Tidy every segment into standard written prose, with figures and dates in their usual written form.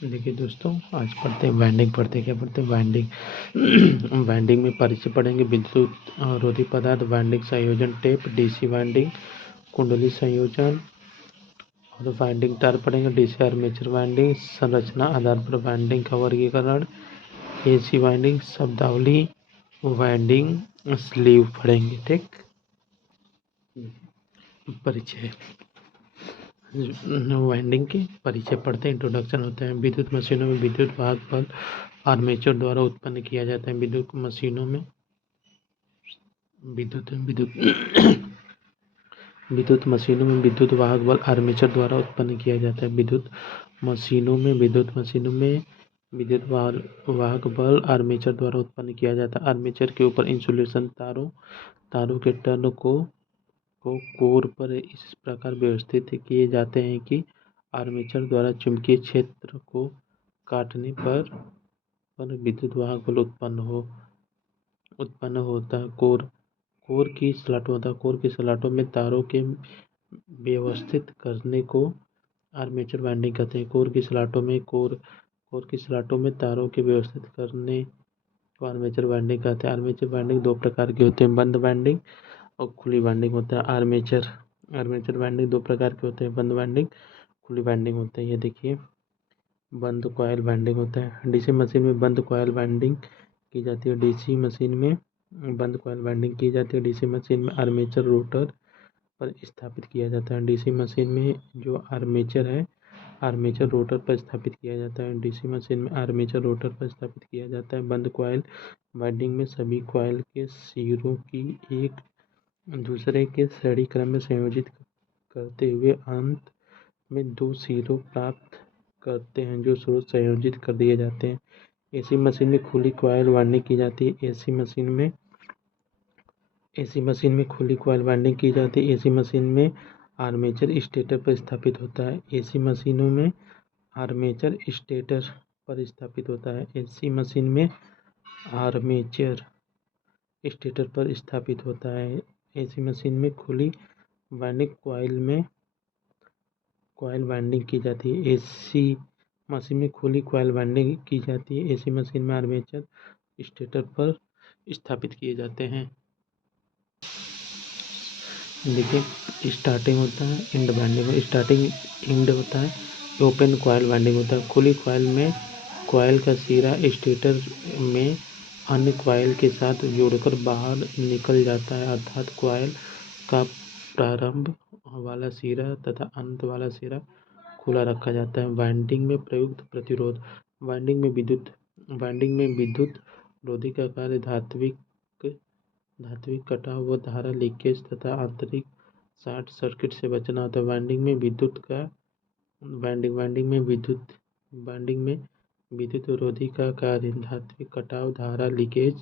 देखिए दोस्तों, आज पढ़ते हैं वाइंडिंग। क्या पढ़ते हैं? वाइंडिंग। वाइंडिंग में परिचय पढ़ेंगे। विद्युत रोधी पदार्थ, वाइंडिंग संयोजन, टेप, डीसी वाइंडिंग, कुंडली संयोजन और वाइंडिंग तार पढ़ेंगे। डीसी आर्मेचर वाइंडिंग, संरचना आधार पर वाइंडिंग का वर्गीकरण, एसी वाइंडिंग, शब्दावली, वाइंडिंग स्लीव पढ़ेंगे। ठीक, परिचय। वाइंडिंग के परिचय पढ़ते हैं। इंट्रोडक्शन होता है। विद्युत मशीनों में विद्युत वाहक बल आर्मेचर द्वारा उत्पन्न किया जाता है। विद्युत मशीनों में विद्युत वाहक बल आर्मेचर द्वारा उत्पन्न किया जाता है। विद्युत मशीनों में विद्युत वाहक बल आर्मेचर द्वारा उत्पन्न किया जाता है। आर्मेचर के ऊपर इंसुलेशन तारों के टर्न को कोर पर इस प्रकार व्यवस्थित किए जाते हैं कि आर्मेचर द्वारा चुंबकीय क्षेत्र को काटने पर विद्युत वाहक बल उत्पन्न होता है। कोर की स्लॉटों में तारों के व्यवस्थित करने को आर्मेचर वाइंडिंग कहते हैं। कोर की स्लॉटों में तारों के व्यवस्थित करने को आर्मेचर वाइंडिंग कहते हैं। आर्मेचर वाइंडिंग दो प्रकार के होते हैं, बंद वाइंडिंग और खुली वाइंडिंग होता है। आर्मेचर वाइंडिंग दो प्रकार के होते हैं, बंद वाइंडिंग, खुली वाइंडिंग होते हैं। ये देखिए, बंद कॉइल वाइंडिंग होता है। डीसी मशीन में बंद कॉइल वाइंडिंग की जाती है। डीसी मशीन में आर्मेचर रोटर पर स्थापित किया जाता है। डीसी मशीन में जो आर्मेचर है, आर्मेचर रोटर पर स्थापित किया जाता है। डीसी मशीन में आर्मेचर रोटर पर स्थापित किया जाता है। बंद कॉइल वाइंडिंग में सभी कॉइल के सिरों की एक दूसरे के श्रेणी क्रम में संयोजित करते हुए अंत में दो सिरों प्राप्त करते हैं जो स्रोत संयोजित कर दिए जाते हैं। एसी मशीन में खुली कॉइल वाइंडिंग की जाती है। एसी मशीन में खुली कॉइल वाइंडिंग की जाती है। एसी मशीन में आर्मेचर स्टेटर पर स्थापित होता है। एसी मशीनों में आर्मेचर स्टेटर पर स्थापित होता है। एसी मशीन में आर्मेचर स्टेटर पर स्थापित होता है। एसी मशीन में खुली वाइंडिंग कॉइल वाइंडिंग की जाती है। एसी मशीन में खुली कॉइल वाइंडिंग की जाती है। एसी मशीन में आर्मेचर स्टेटर पर स्थापित किए जाते हैं। देखिए, स्टार्टिंग होता है, एंड वाइंडिंग। स्टार्टिंग एंड होता है, ओपन कॉइल वाइंडिंग होता है। खुली कॉइल में कॉइल का सिरा स्टेटर में अन्य कॉइल के साथ जोड़कर बाहर निकल जाता है, अर्थात कॉइल का प्रारंभ वाला सिरा तथा अंत वाला सिरा खुला रखा जाता है। वाइंडिंग में प्रयुक्त प्रतिरोध। वाइंडिंग में विद्युत रोधी का कार्य धात्विक कटाव व धारा लीकेज तथा आंतरिक शॉर्ट सर्किट से बचना होता है। वाइंडिंग में विद्युत रोधी का कार्य धात्विक कटाव, धारा लीकेज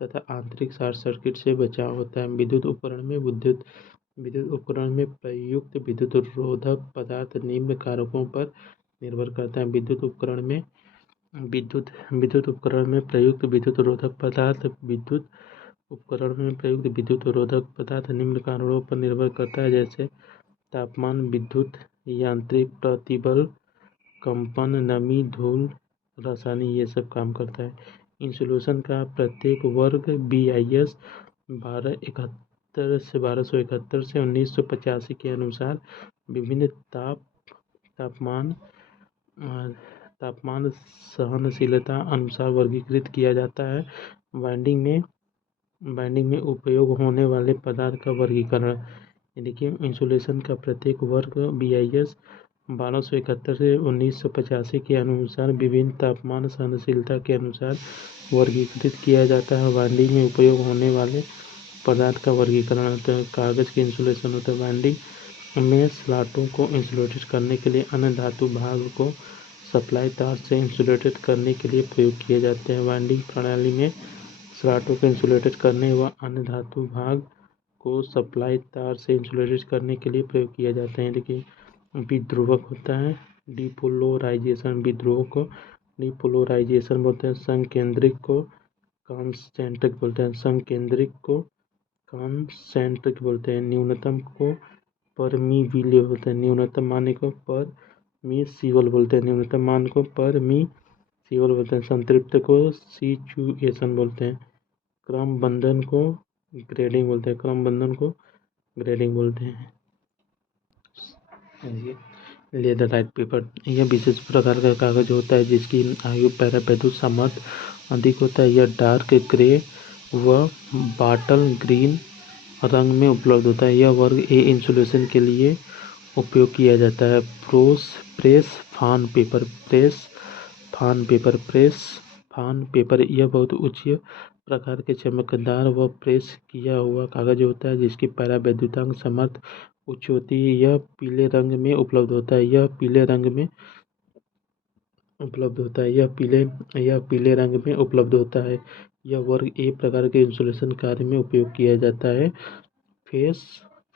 तथा आंतरिक शॉर्ट सर्किट से बचाव होता है। विद्युत उपकरण में प्रयुक्त विद्युत रोधक पदार्थ निम्न कारकों पर निर्भर करता है। विद्युत उपकरण में प्रयुक्त विद्युत रोधक पदार्थ निम्न कारणों पर निर्भर करता है, जैसे तापमान, विद्युत यांत्रिक प्रतिबल, कंपन, नमी, धूल, रसायन, ये सब काम करता है। इंसुलेशन का प्रत्येक वर्ग BIS 1271 से 1985 के अनुसार विभिन्न तापमान सहनशीलता अनुसार वर्गीकृत किया जाता है। वाइंडिंग में उपयोग होने वाले पदार्थ का वर्गीकरण। देखिए, इंसुलेशन का प्रत्येक वर्ग BIS 1271 से 1985 के अनुसार विभिन्न तापमान सहनशीलता के अनुसार वर्गीकृत किया जाता है। वाइंडिंग में उपयोग होने वाले पदार्थ का वर्गीकरण होता है। कागज के इंसुलेशन होता है। वाइंडिंग में स्लॉटों को इंसुलेटेड करने के लिए अन्य धातु भाग को सप्लाई तार से इंसुलेटेड करने के लिए प्रयोग किए जाते हैं। वाइंडिंग प्रणाली में स्लॉटों को इंसुलेटेड करने व अन्य धातु भाग को सप्लाई तार से इंसुलेटेड करने के लिए प्रयोग किया जाता है। देखिए, विध्रुवक होता है, डिपोलराइजेशन। विध्रुवों को डिपोलराइजेशन बोलते हैं। संकेंद्रिक को कॉन्सेंट्रिक बोलते हैं। न्यूनतम को परमीबिलिटी बोलते हैं। न्यूनतम माने को परमिसिबल बोलते हैं, न्यूनतम मान को परमिसिबल बोलते हैं, संतृप्त को सिचुएशन बोलते हैं, क्रमबंधन को ग्रेडिंग बोलते हैं, क्रमबंधन को ग्रेडिंग बोलते हैं। लेदरराइट पेपर, यह विशेष प्रकार का कागज होता है जिसकी आयु पैराबैद्युत सामर्थ्य अधिक होता है। यह डार्क ग्रे व बॉटल ग्रीन रंग में उपलब्ध होता है। यह वर्ग ए इंसुलेशन के लिए उपयोग किया जाता है। प्रेस फान पेपर, फान पेपर यह बहुत उच्च प्रकार के चमकदार व प्रेस किया हुआ कागज होता है जिसकी पैराबैद्युतांक सामर्थ्य उच्च होती है। यह पीले रंग में उपलब्ध होता है। यह पीले रंग में उपलब्ध होता है। यह पीले रंग में उपलब्ध होता है। यह वर्ग ए प्रकार के इंसुलेशन कार्य में उपयोग किया जाता है। फेस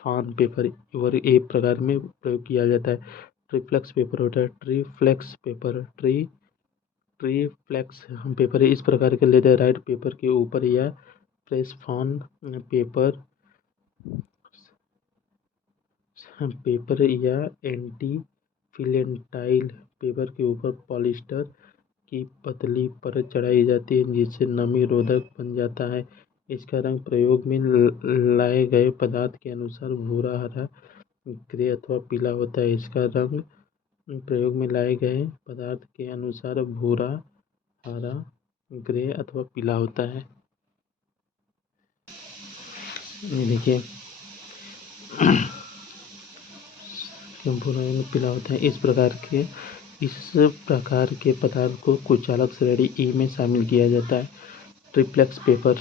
फान पेपर वर्ग ए प्रकार में प्रयोग किया जाता है। ट्रिप्लेक्स पेपर होता है। ट्रीफ्लेक्स पेपर इस प्रकार के लेदरराइट पेपर के ऊपर या प्रेस फान पेपर या एंटी फिलेंटाइल पेपर के ऊपर पॉलिस्टर की पतली परत चढ़ाई जाती है जिससे नमी रोधक बन जाता है। इसका रंग प्रयोग में लाए गए पदार्थ के अनुसार भूरा, हरा, ग्रे अथवा पीला होता है। इसका रंग प्रयोग में लाए गए पदार्थ के अनुसार भूरा, हरा, ग्रे अथवा पीला होता है। ये देखिए भूरा एवं पीला होता है। इस प्रकार के पदार्थ को कुचालक श्रेणी ई में शामिल किया जाता है। ट्रिप्लेक्स पेपर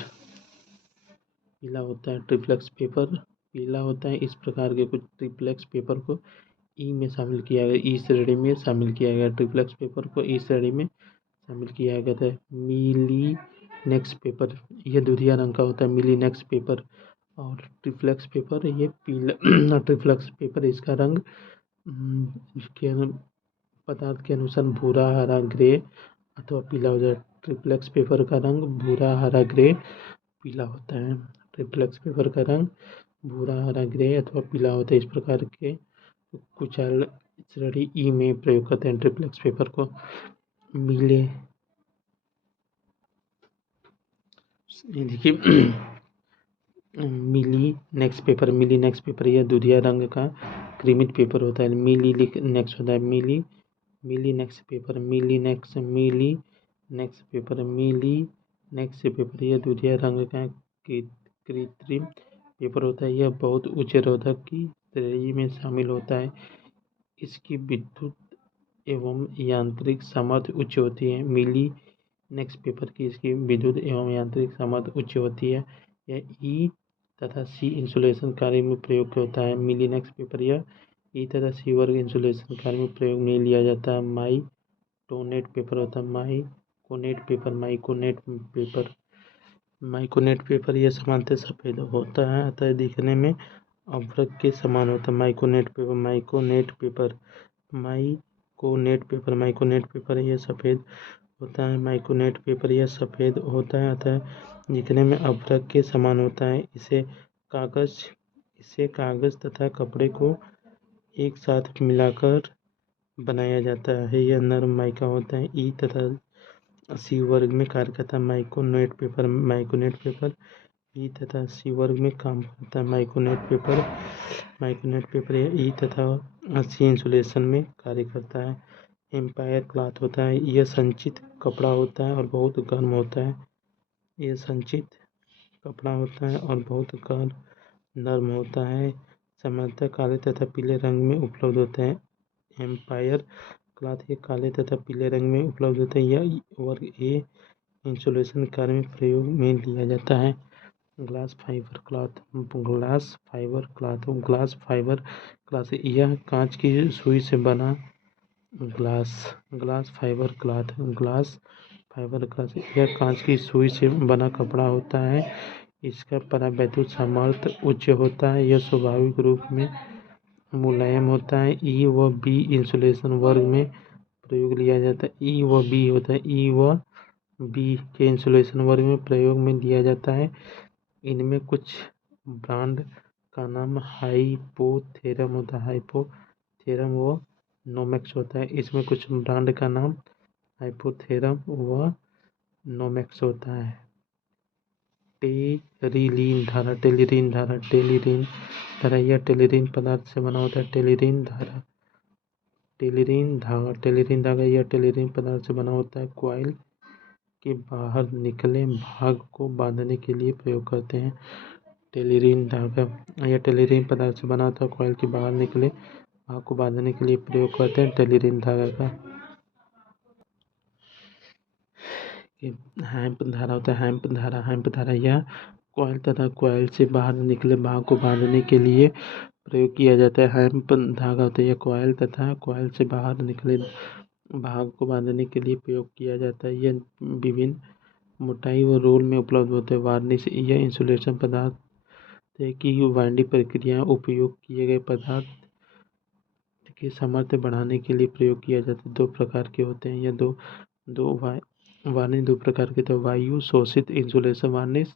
पीला होता है। ट्रिप्लेक्स पेपर पीला होता है। इस प्रकार के कुछ ट्रिप्लेक्स पेपर को ई में शामिल किया गया, ई श्रेणी में शामिल किया गया। ट्रिप्लेक्स पेपर को ई श्रेणी में शामिल किया गया था। मिलीनेक्स पेपर यह दूधिया रंग का होता है। मिलीनेक्स पेपर और ट्रिप्लेक्स पेपर ये पीला ट्रिप्लेक्स पेपर इसका रंग के पदार्थ के अनुसार भूरा, हरा, ग्रे अथवा पीला हो जाए। ट्रिप्लेक्स पेपर का रंग भूरा, हरा, ग्रे, पीला होता है। ट्रिप्लेक्स पेपर का रंग भूरा, हरा, ग्रे अथवा पीला होता है। इस प्रकार के कुचाल श्रेणी ई में प्रयोग करते हैं ट्रिप्लेक्स पेपर को। मिले देखिए मिलीनेक्स पेपर यह दूधिया रंग का क्रीमित पेपर होता है। मिलीनेक्स होता है। मिलीनेक्स पेपर यह दूधिया रंग का कृत्रिम पेपर होता है। यह बहुत उच्च रोधक की श्रेणी में शामिल होता है। इसकी विद्युत एवं यांत्रिक सामर्थ्य उच्च होती है। मिलीनेक्स पेपर की इसकी विद्युत एवं यांत्रिक सामर्थ्य उच्च होती है। यह ई तथा सी इंसुलेशन कार्य में प्रयोग होता है। मिलीनेक्स पेपर या ई तथा सी वर्ग इंसुलेशन कार्य में प्रयोग में लिया जाता है। माइकोनेट पेपर होता है। माइकोनेट पेपर यह सामान्यतः सफेद होता है अतः दिखने में अभ्रक के समान होता है। माइकोनेट पेपर यह सफेद होता है। माइकोनेट पेपर यह सफेद होता है अतः दिखने में अभ्रक के समान होता है। इसे कागज तथा कपड़े को एक साथ मिलाकर बनाया जाता है। यह नरम माइका होता है। ई तथा सी वर्ग में कार्य करता है। माइकोनेट पेपर ई तथा सी वर्ग में काम करता है। माइकोनेट पेपर यह ई तथा सी इंसुलेशन में कार्य करता है। एम्पायर क्लॉथ होता है। यह संचित कपड़ा होता है और बहुत गर्म होता है। नर्म होता है। सामान्यतः काले तथा पीले रंग में उपलब्ध होता है। एम्पायर क्लॉथ ये काले तथा पीले रंग में उपलब्ध होता है। यह वर्ग ए इंसुलेशन कार्य में प्रयोग में लिया जाता है। ग्लास फाइबर क्लॉथ यह कांच की सुई से बना ग्लास फाइबर क्लॉथ यह कांच की सुई से बना कपड़ा होता है। इसका परावैद्युत सामर्थ्य उच्च होता है। यह स्वाभाविक रूप में मुलायम होता है। ई व बी इंसुलेशन वर्ग में प्रयोग लिया जाता है। ई व बी के इंसुलेशन वर्ग में प्रयोग में लिया जाता है। इनमें कुछ ब्रांड का नाम हाइपोथेरम होता है। हाइपोथेरम व नोमेक्स होता है। इसमें कुछ ब्रांड का नाम हाइपोथेरम व नोमेक्स होता है। टेरिलीन धारा, यह टेलिरीन पदार्थ से बना होता है। टेलिरीन धागा यह टेलिरीन पदार्थ से बना होता है। कॉइल के बाहर निकले भाग को बांधने के लिए प्रयोग करते हैं। टेलिरीन धागा यह टेलिरीन पदार्थ से बना होता है। कॉइल के बाहर निकले भाग को बांधने के लिए प्रयोग करते हैं टेलिरीन धागा का। हैम्प धारा होता है। हैम्प धारा यह कॉइल तथा कॉइल से बाहर निकले भाग को बांधने के लिए प्रयोग किया जाता है। हैम्प धागा होता है यह कॉइल तथा कॉइल से बाहर निकले भाग को बांधने के लिए प्रयोग किया जाता है। यह विभिन्न मोटाई व रोल में उपलब्ध होते हैं। वार्निश यह इंसुलेशन पदार्थ है कि वाइंडिंग प्रक्रिया उपयोग किए गए पदार्थ की सामर्थ्य बढ़ाने के लिए प्रयोग किया जाता है। दो प्रकार के होते हैं। यह वार्निश दो प्रकार के, तो वायु शोषित insulation varnish,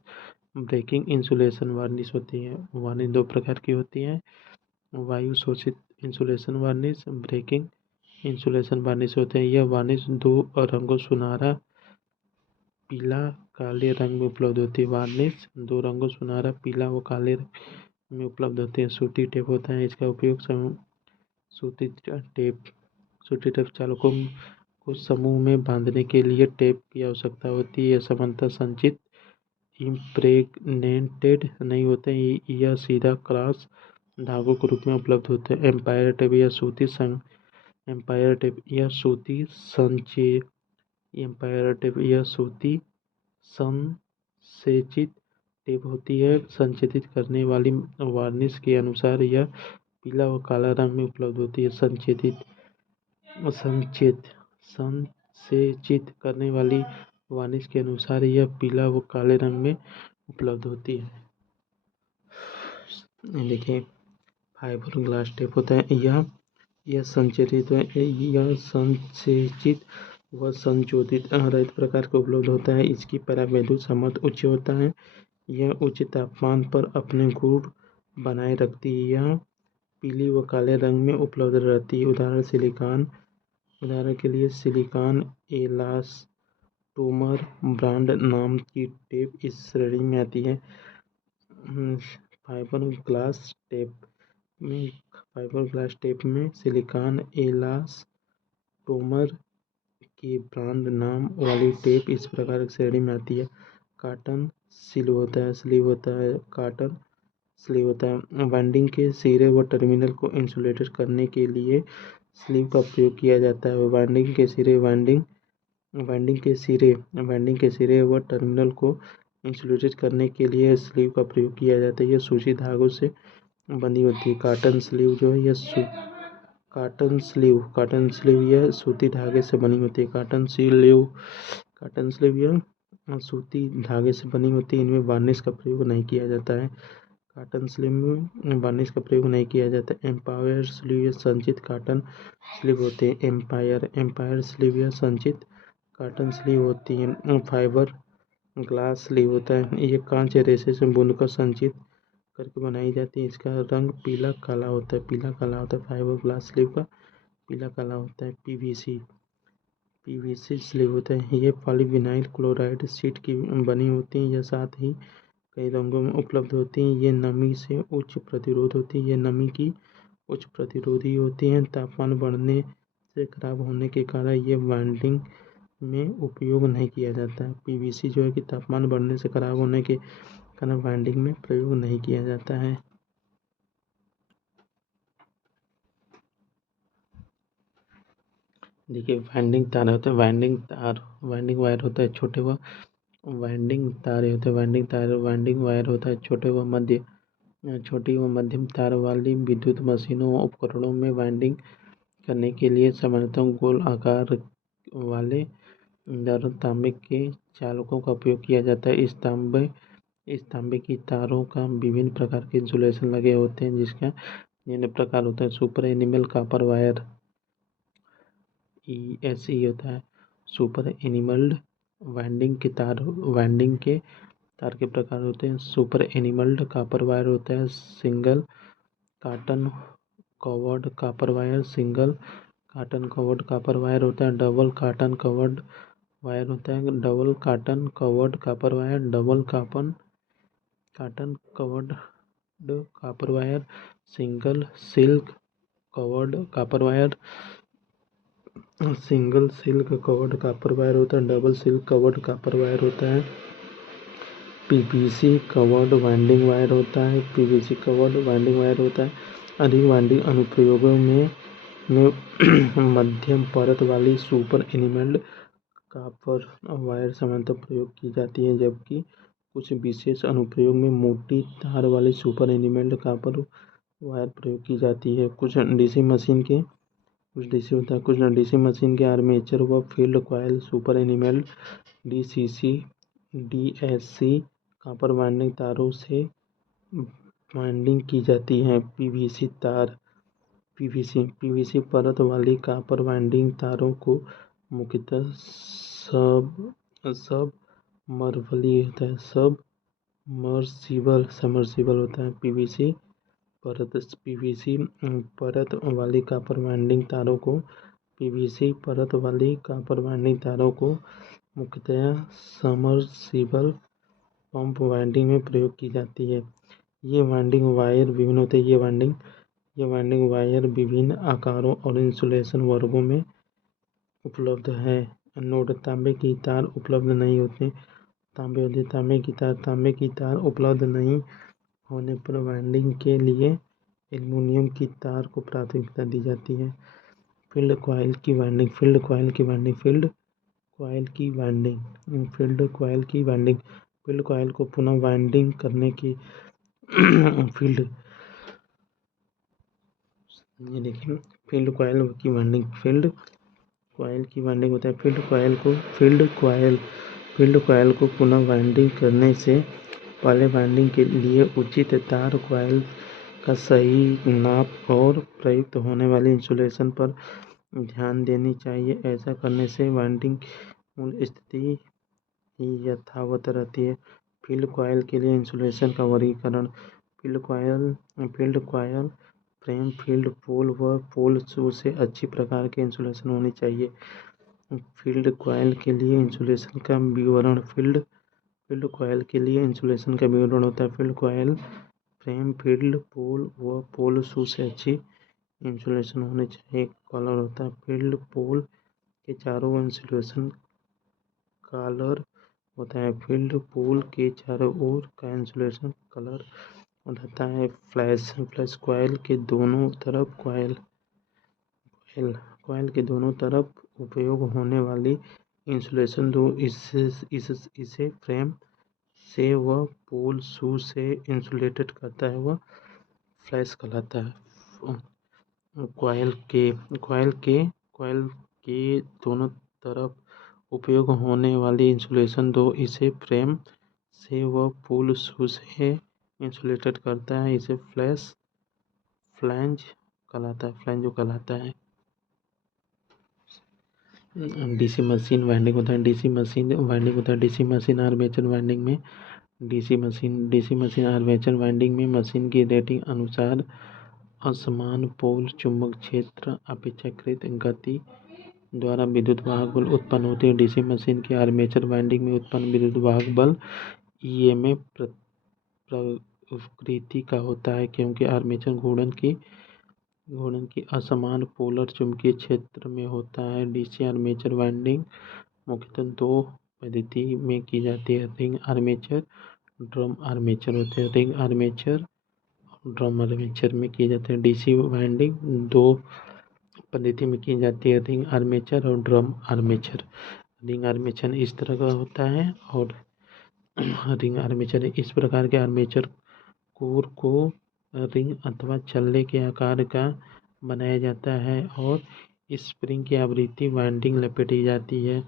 breaking insulation varnish होती है। वार्निश दो प्रकार की होती है। वायु शोषित insulation varnish, breaking insulation varnish होते हैं। यह वार्निश दो रंगों सुनहरा पीला काले रंग में उपलब्ध होती है। वार्निश दो रंगों सुनहरा पीला व काले में उपलब्ध होते हैं। सूती टेप होता है। इसका उपयोग सूती टेप चालकों को समूह में बांधने के लिए टेप की आवश्यकता होती है। यह सामान्यतः संचित इम्प्रेग्नेटेड नहीं होते हैं। यह सीधा क्रॉस धागों के रूप में उपलब्ध होते हैं। एम्पायर टेप यह सूती संसेचित टेप होती है। संचेतित करने वाली वार्निश के अनुसार यह पीला व काला रंग में उपलब्ध होती है। संसेचित करने वाली वार्निश के अनुसार यह पीला व काले रंग में उपलब्ध होती है। देखिए फाइबर ग्लास टेप होता है। यह संचेतित व संशोधित रहित प्रकार का उपलब्ध होता है। इसकी परावैद्युत सामर्थ्य उच्च होता है। यह उच्च तापमान पर अपने गुण बनाए रखती है। यह पीली व काले रंग में उपलब्ध रहती है। उदाहरण के लिए सिलिकॉन एलास्टोमर ब्रांड नाम की टेप इस श्रेणी में आती है। फाइबर ग्लास टेप में सिलिकॉन एलास्टोमर के ब्रांड नाम वाली टेप इस प्रकार की श्रेणी में आती है। कॉटन स्लीव होता है। वाइंडिंग के सिरे व टर्मिनल को इंसुलेटेड करने के लिए स्लीव का प्रयोग किया जाता है। वाइंडिंग के सिरे व टर्मिनल को इंसुलेटेड करने के लिए स्लीव का प्रयोग किया जाता है। यह सूची धागों से बनी होती है। कॉटन स्लीव यह सूती धागे से बनी होती है। कॉटन स्लीव यह सूती धागे से बनी होती है। इनमें वार्निश का प्रयोग नहीं किया जाता है। कॉटन स्लीव में वार्निश का प्रयोग नहीं किया जाता। एम्पायर स्लीव यह संचित कॉटन स्लीव होते हैं। एम्पायर स्लीव यह संचित कॉटन स्लीव होती है। फाइबर ग्लास स्लीव होता है। यह कांच या रेशे से बुनकर संचित करके बनाई जाती है। इसका रंग पीला काला होता है। फाइबर ग्लास स्लीव का पीला काला होता है। पीवीसी स्लीव होता है। ये पॉलीविनाइल क्लोराइड शीट की बनी होती हैं। यह साथ ही कई रंगों में उपलब्ध होती हैं। ये नमी से उच्च प्रतिरोधी होती हैं। तापमान बढ़ने से खराब होने के कारण ये वाइंडिंग में उपयोग नहीं किया जाता है। पीवीसी जो है कि तापमान बढ़ने से खराब होने के कारण वाइंडिंग में प्रयोग नहीं किया जाता है। देखिए वाइंडिंग तार होते हैं। वाइंडिंग वायर होता है छोटे व वाइंडिंग तारे होते हैं। वाइंडिंग वायर होता है छोटी व मध्यम तार वाली विद्युत मशीनों व उपकरणों में वाइंडिंग करने के लिए सामान्यतः गोल आकार वाले नरम तांबे के चालकों का उपयोग किया जाता है। इस तांबे की तारों का विभिन्न प्रकार के इंसुलेशन लगे होते हैं, जिसका निम्न प्रकार होता है। Super animal copper wire ESE होता है। सुपर एनिमल्ड वाइंडिंग के तार के प्रकार होते हैं। सुपर एनिमल्ड कॉपर वायर होता है। Single cotton covered copper wire, single cotton covered copper wire होता है, डबल कॉटन कवर्ड वायर होता है, double cotton covered copper wire, double cotton covered copper wire, single silk covered copper wire, single silk covered copper wire होता है, double silk covered copper wire होता है, PVC covered winding wire होता है, PVC covered winding wire होता है। अधिक winding अनुप्रयोगों में मध्यम परत वाली सुपर एनिमेल्ड कॉपर वायर सामान्यतः प्रयोग की जाती है, जबकि कुछ विशेष अनुप्रयोग में मोटी तार वाली सुपर एनिमेल्ड कॉपर वायर प्रयोग की जाती है। कुछ डीसी मशीन के आर्मेचर व field coil super enamelled DSC copper winding तारों से वाइंडिंग की जाती है। पीवीसी परत वाली कॉपर वाइंडिंग तारों को मुख्यतः सबमर्सिबल होता है। पीवीसी परत वाली कॉपर वाइंडिंग तारों को मुख्यतः सबमर्सिबल पंप वाइंडिंग में प्रयोग की जाती है। ये वाइंडिंग वायर विभिन्न होते हैं। ये वाइंडिंग वायर विभिन्न आकारों और इंसुलेशन वर्गों में उपलब्ध है। नोड तांबे की तार उपलब्ध नहीं होते। तांबे की तार उपलब्ध नहीं होने पर वाइंडिंग के लिए एल्युमिनियम की तार को प्राथमिकता दी जाती है। फील्ड कॉइल की वाइंडिंग फील्ड कॉइल को पुनः वाइंडिंग करने की फील्ड कॉइल की वाइंडिंग होता है। फील्ड कॉइल को पुनः वाइंडिंग करने से पहले वाइंडिंग के लिए उचित तार कॉइल का सही नाप और प्रयुक्त होने वाले इंसुलेशन पर ध्यान देनी चाहिए। ऐसा करने से वाइंडिंग मूल स्थिति यथावत रहती है। फील्ड कॉइल के लिए इंसुलेशन का वर्गीकरण। फील्ड कॉइल फ्रेम, फील्ड पोल व पोल शू से अच्छी प्रकार की इंसुलेशन होनी चाहिए। फील्ड कॉइल के लिए इंसुलेशन का विवरण। फील्ड कॉइल के लिए इंसुलेशन का विवरण होता है। फील्ड कॉइल फ्रेम, फील्ड पोल व पोल शू से अच्छी इंसुलेशन होनी चाहिए। कॉलर होता है। फील्ड पोल के चारों ओर इंसुलेशन कॉलर होता है। फील्ड पोल के चारों ओर का इंसुलेशन कॉलर रहता है। फ्लैश कॉइल के दोनों तरफ उपयोग होने वाली इंसुलेशन दो इसे फ्रेम से व पोल शू से इंसुलेटेड करता है वह फ्लैश कहलाता है। कॉइल के दोनों तरफ उपयोग होने वाली इंसुलेशन दो इसे फ्रेम से व पोल शू से इंसुलेटेड करता है, इसे फ्लैंज कहलाता है। डीसी मशीन वाइंडिंग होता है। डीसी मशीन आर्मेचर वाइंडिंग में आर्मेचर वाइंडिंग में मशीन की रेटिंग अनुसार असमान पोल चुंबक क्षेत्र अपेक्षाकृत गति द्वारा विद्युत वाहक बल उत्पन्न होते हैं। डीसी मशीन की आर्मेचर वाइंडिंग में उत्पन्न विद्युत वाहक बल ईएमएफ प्रकृति का होता है, क्योंकि आर्मेचर घूर्णन की असमान पोलर चुंबकीय क्षेत्र में होता है। डीसी आर्मेचर वाइंडिंग मुख्यतः दो पद्धति में की जाती है। रिंग आर्मेचर, ड्रम आर्मेचर होते हैं। रिंग आर्मेचर और ड्रम आर्मेचर में की जाती है। डीसी वाइंडिंग दो पद्धति में की जाती है, रिंग आर्मेचर और ड्रम आर्मेचर। रिंग आर्मेचर इस तरह का होता है और रिंग आर्मेचर इस प्रकार के आर्मेचर कोर को रिंग अथवा छल्ले के आकार का बनाया जाता है और स्प्रिंग की आवृत्ति वाइंडिंग लपेटी जाती है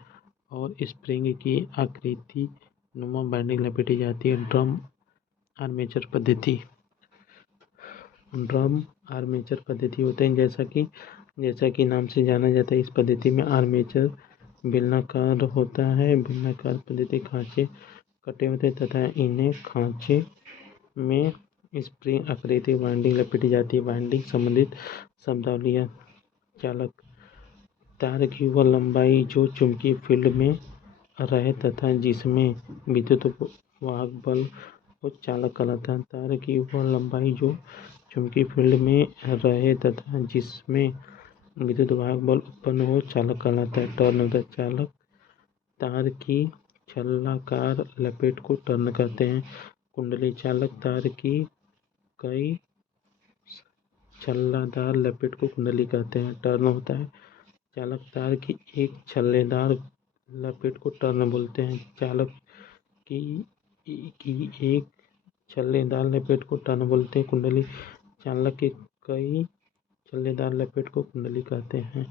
और स्प्रिंग की आकृति नुमा वाइंडिंग लपेटी जाती है। ड्रम आर्मेचर पद्धति होते हैं। जैसा कि नाम से जाना जाता है, इस पद्धति में आर्मेचर बेलनाकार होता है। बेलनाकार पद्धति खांचे कटे होते हैं तथा इन्हें खांचे में स्प्रिंग आकृति वाइंडिंग लपेटी जाती है। वाइंडिंग संबंधित शब्दावलियाँ चालक तार की वह लंबाई जो चुंबकीय फील्ड में रहे तथा जिसमें विद्युत वाहक बल को चालक कहलाता है। तार की वह लंबाई जो चुंबकीय फील्ड में रहे तथा जिसमें विद्युत वाहक बल उत्पन्न हो चालक कहलाता है। टर्न द चालक तार की छल्लाकार लपेट को टर्न कहते हैं। कुंडली चालक तार की कई छल्लादार लपेट को कुंडली कहते हैं। टर्न होता है चालक तार की एक छल्लेदार लपेट को टर्न बोलते हैं। चालक की एक छल्लेदार लपेट को टर्न बोलते हैं। कुंडली चालक के कई छल्लेदार लपेट को कुंडली कहते हैं।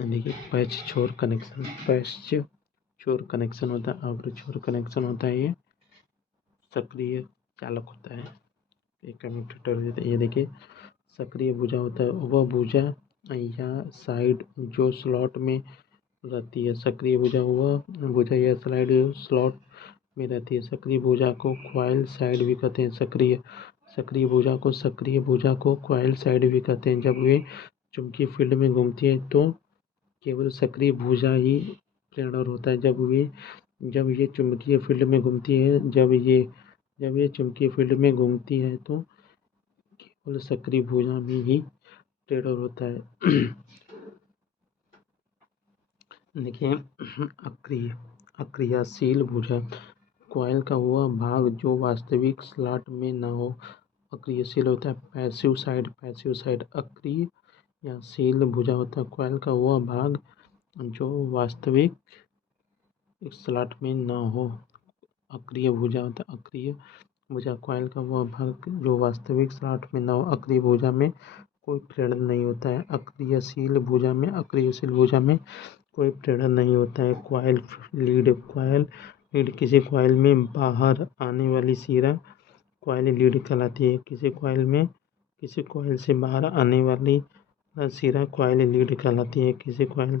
देखिए पैच छोर कनेक्शन, पैच छोर कनेक्शन होता है, अग्र छोर कनेक्शन होता है, ये सक्रिय चालक होता है, एक कम्यूटेटर होता है। ये देखिए सक्रिय भुजा होता है, वह भुजा या साइड जो स्लॉट में रहती है। सक्रिय भुजा वह भुजा या साइड स्लॉट में रहती है। सक्रिय भुजा को क्वाइल साइड भी कहते हैं। सक्रिय भुजा को क्वाइल साइड भी कहते हैं। जब वे चुंबकीय फील्ड में घूमती है तो केवल सक्रिय भुजा ही प्रेरणा होता है। जब ये चुंबकीय फील्ड में घूमती है जब ये चुंबकीय फील्ड में घूमती है तो केवल सक्रिय भुजा में ही प्रेरणा होता है। देखिए अक्रियाशील भुजा कॉइल का वह भाग जो वास्तविक स्लॉट में न हो अक्रियाशील होता है। पैसिव साइड अक्रियाशील भुजा होता है। कॉइल का वह भाग जो वास्तविक स्लॉट में न हो अक्रिय भुजा होता है। अक्रिय भुजा कॉइल का वह भाग जो वास्तविक स्लॉट में न हो। अक्रिय भुजा में कोई प्रेरण नहीं होता है। अक्रियाशील भुजा में कोई प्रेरण नहीं होता है। कॉइल लीड किसी कॉइल में बाहर आने वाली सिरा कॉइल लीड कहलाती है। किसी कॉइल से बाहर आने वाली सिरा कॉइल लीड कहलाती है। किसी कॉइल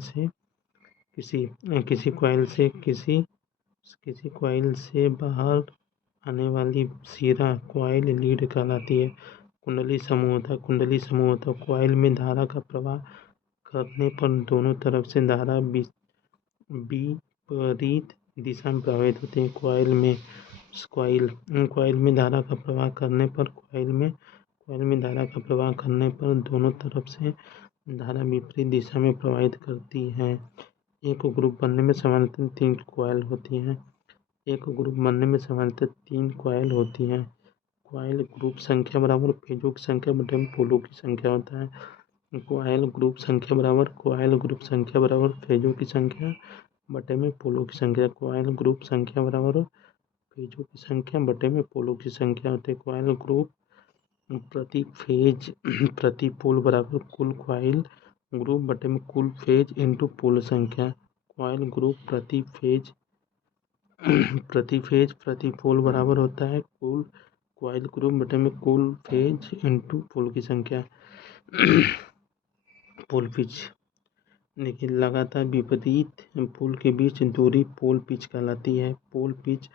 से बाहर आने वाली सिरा कॉइल लीड कहलाती है। कुंडली समूह होता है। कॉइल में धारा का प्रवाह करने पर दोनों तरफ से धारा विपरीत दिशा में प्रवाहित होती है। कॉइल में धारा का प्रवाह करने पर दोनों तरफ से धारा विपरीत दिशा में प्रवाहित करती है। एक ग्रुप बनने में सामान्यतः 3 कॉइल होती हैं। कॉइल ग्रुप संख्या बराबर पेजों की संख्या बटे में पोलों की संख्या होता है। कॉइल ग्रुप संख्या बराबर पेजों की संख्या बटे में पोलों की संख्या। कॉइल ग्रुप संख्या बराबर पेजों की संख्या बटे में पोलों की संख्या होती है। कॉइल ग्रुप प्रति पोल बराबर कुल कॉइल ग्रुप बटे में कुल फेज इंटू पोल संख्या। कॉइल ग्रुप प्रति फेज प्रति पोल बराबर होता है कुल कॉइल ग्रुप बटे में कुल फेज इंटू पोल की संख्या। पोल पिच देखिए लगातार विपरीत पोल के बीच दूरी पोल पिच कहलाती है। पोल पिच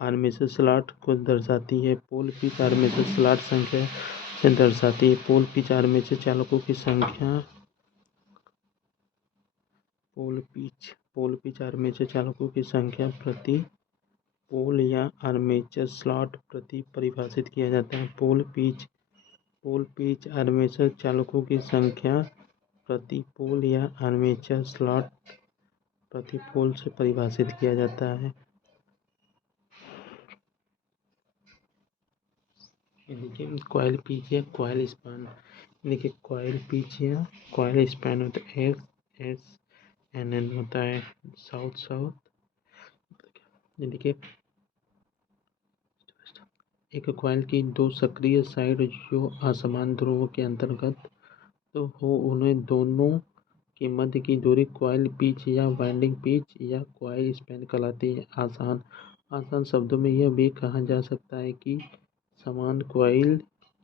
आर्मेचर स्लॉट को दर्शाती है। पोल पिच आर्मेचर स्लॉट संख्या से दर्शाती है। पोल पिच आर्मेचर चालकों की संख्या आर्मेचर चालकों की संख्या प्रति पोल या आर्मेचर स्लॉट प्रति परिभाषित किया जाता है। पोल पिच आर्मेचर चालकों की संख्या प्रति पोल या आर्मेचर स्लॉट प्रति पोल से परिभाषित किया जाता है। देखिए कॉइल पिच या कॉइल स्पैन, देखिए कॉइल पिच या कॉइल स्पैन होता है SNN होता है साउथ। देखिए एक कॉइल की 2 सक्रिय साइड जो असमान ध्रुवों के अंतर्गत तो हो उन्हें दोनों के मध्य की दूरी कॉइल पिच या वाइंडिंग पिच या कॉइल स्पैन कहलाती है। आसान शब्दों में यह भी कहा जा सकता है कि समान कॉइल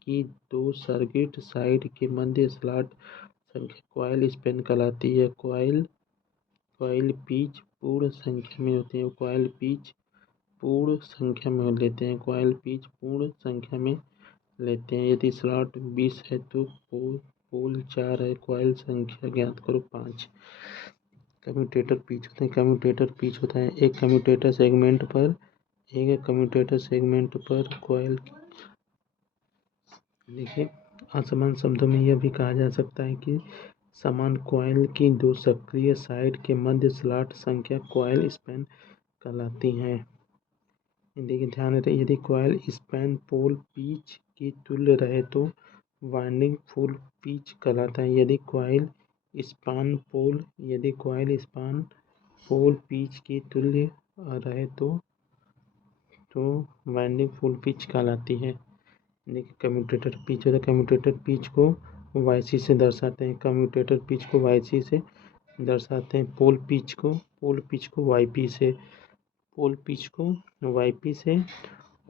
की 2 सर्किट साइड के मध्य स्लॉट संख्या कॉइल स्पैन कहलाती है। कॉइल पिच पूर्ण संख्या में होते हैं। कॉइल पिच पूर्ण संख्या में लेते हैं। यदि स्लॉट 20 है तो पोल 4 है, कॉइल संख्या ज्ञात करो 5। कम्यूटेटर पिच होते हैं। कम्यूटेटर पिच होता है एक कम्यूटेटर सेगमेंट पर कॉइल। देखिए, असमान शब्दों में यह भी कहा जा सकता है कि समान कॉइल की दो सक्रिय साइड के मध्य स्लॉट संख्या कॉइल स्पैन कहलाती हैं। देखिए, ध्यान रहे, यदि कॉइल स्पैन पोल पिच की तुल्य रहे तो वाइंडिंग फुल पिच कहलाता है। यदि कॉइल स्पान पोल पिच की तुल्य रहे तो वाइंडिंग फुल पिच कहलाती है। देखिए, कम्यूटेटर पिच होता है। कम्यूटेटर पिच को YC से दर्शाते हैं। कम्यूटेटर पिच को YC से दर्शाते हैं। पोल पिच को YP से,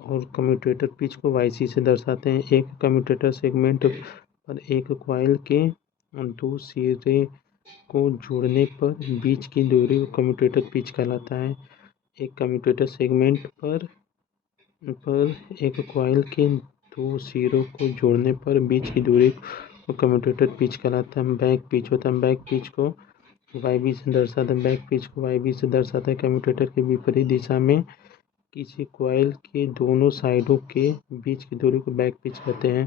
और कम्यूटेटर पिच को YC से दर्शाते हैं। एक कम्यूटेटर सेगमेंट पर एक कॉइल के दो सिरे को जोड़ने पर बीच की दूरी को कम्यूटेटर पिच कहलाता है। एक कम्यूटेटर सेगमेंट पर एक कॉइल के दो सिरों को जोड़ने पर बीच की दूरी को कम्यूटेटर पिच कहलाता है। बैक पिच होता है। बैक पिच को YB से दर्शाता है। कम्यूटेटर के विपरीत दिशा में किसी कॉइल के दोनों साइडों के बीच की दूरी को बैक पिच कहते हैं।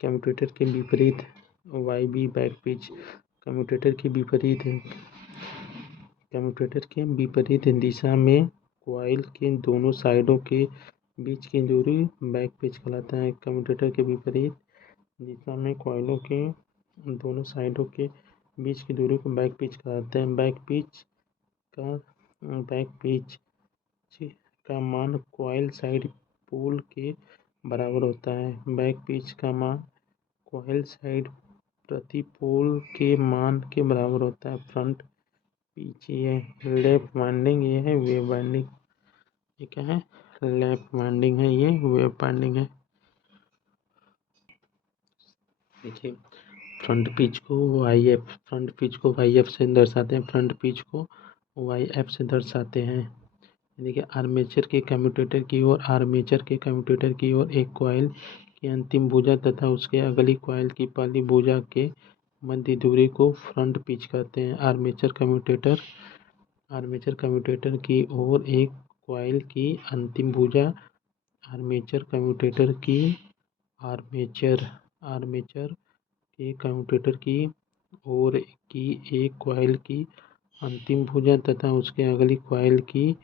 कम्यूटेटर के विपरीत YB बैक पिच। कम्यूटेटर के विपरीत दिशा में कॉइल के दोनों साइडों के बीच की दूरी बैक पिच कहलाता है। कम्यूटेटर के विपरीत दिशा में कॉइलों के दोनों साइडों के बीच की दूरी को बैक पिच कहते हैं। बैक पिच का मान कॉइल साइड पोल के बराबर होता है। बैक पिच का मान कॉइल साइड प्रति पोल के मान के बराबर होता है। फ्रंट पिच ये लैप वाइंडिंग, ये है वेव वाइंडिंग। ये क्या है? लैप वाइंडिंग है, ये वेव वाइंडिंग है। देखिए, फ्रंट पिच को YF से दर्शाते हैं। देखिए, आर्मेचर के कम्यूटेटर की ओर एक कॉइल की अंतिम भुजा तथा उसके अगली कॉइल की पहली भुजा के मध्य दूरी को फ्रंट पिच कहते हैं। आर्मेचर कम्यूटेटर की ओर एक कॉइल की अंतिम भुजा आर्मेचर के कम्यूटेटर की ओर की एक कॉइल की अंतिम भुजा तथा उसके अगली कॉइल की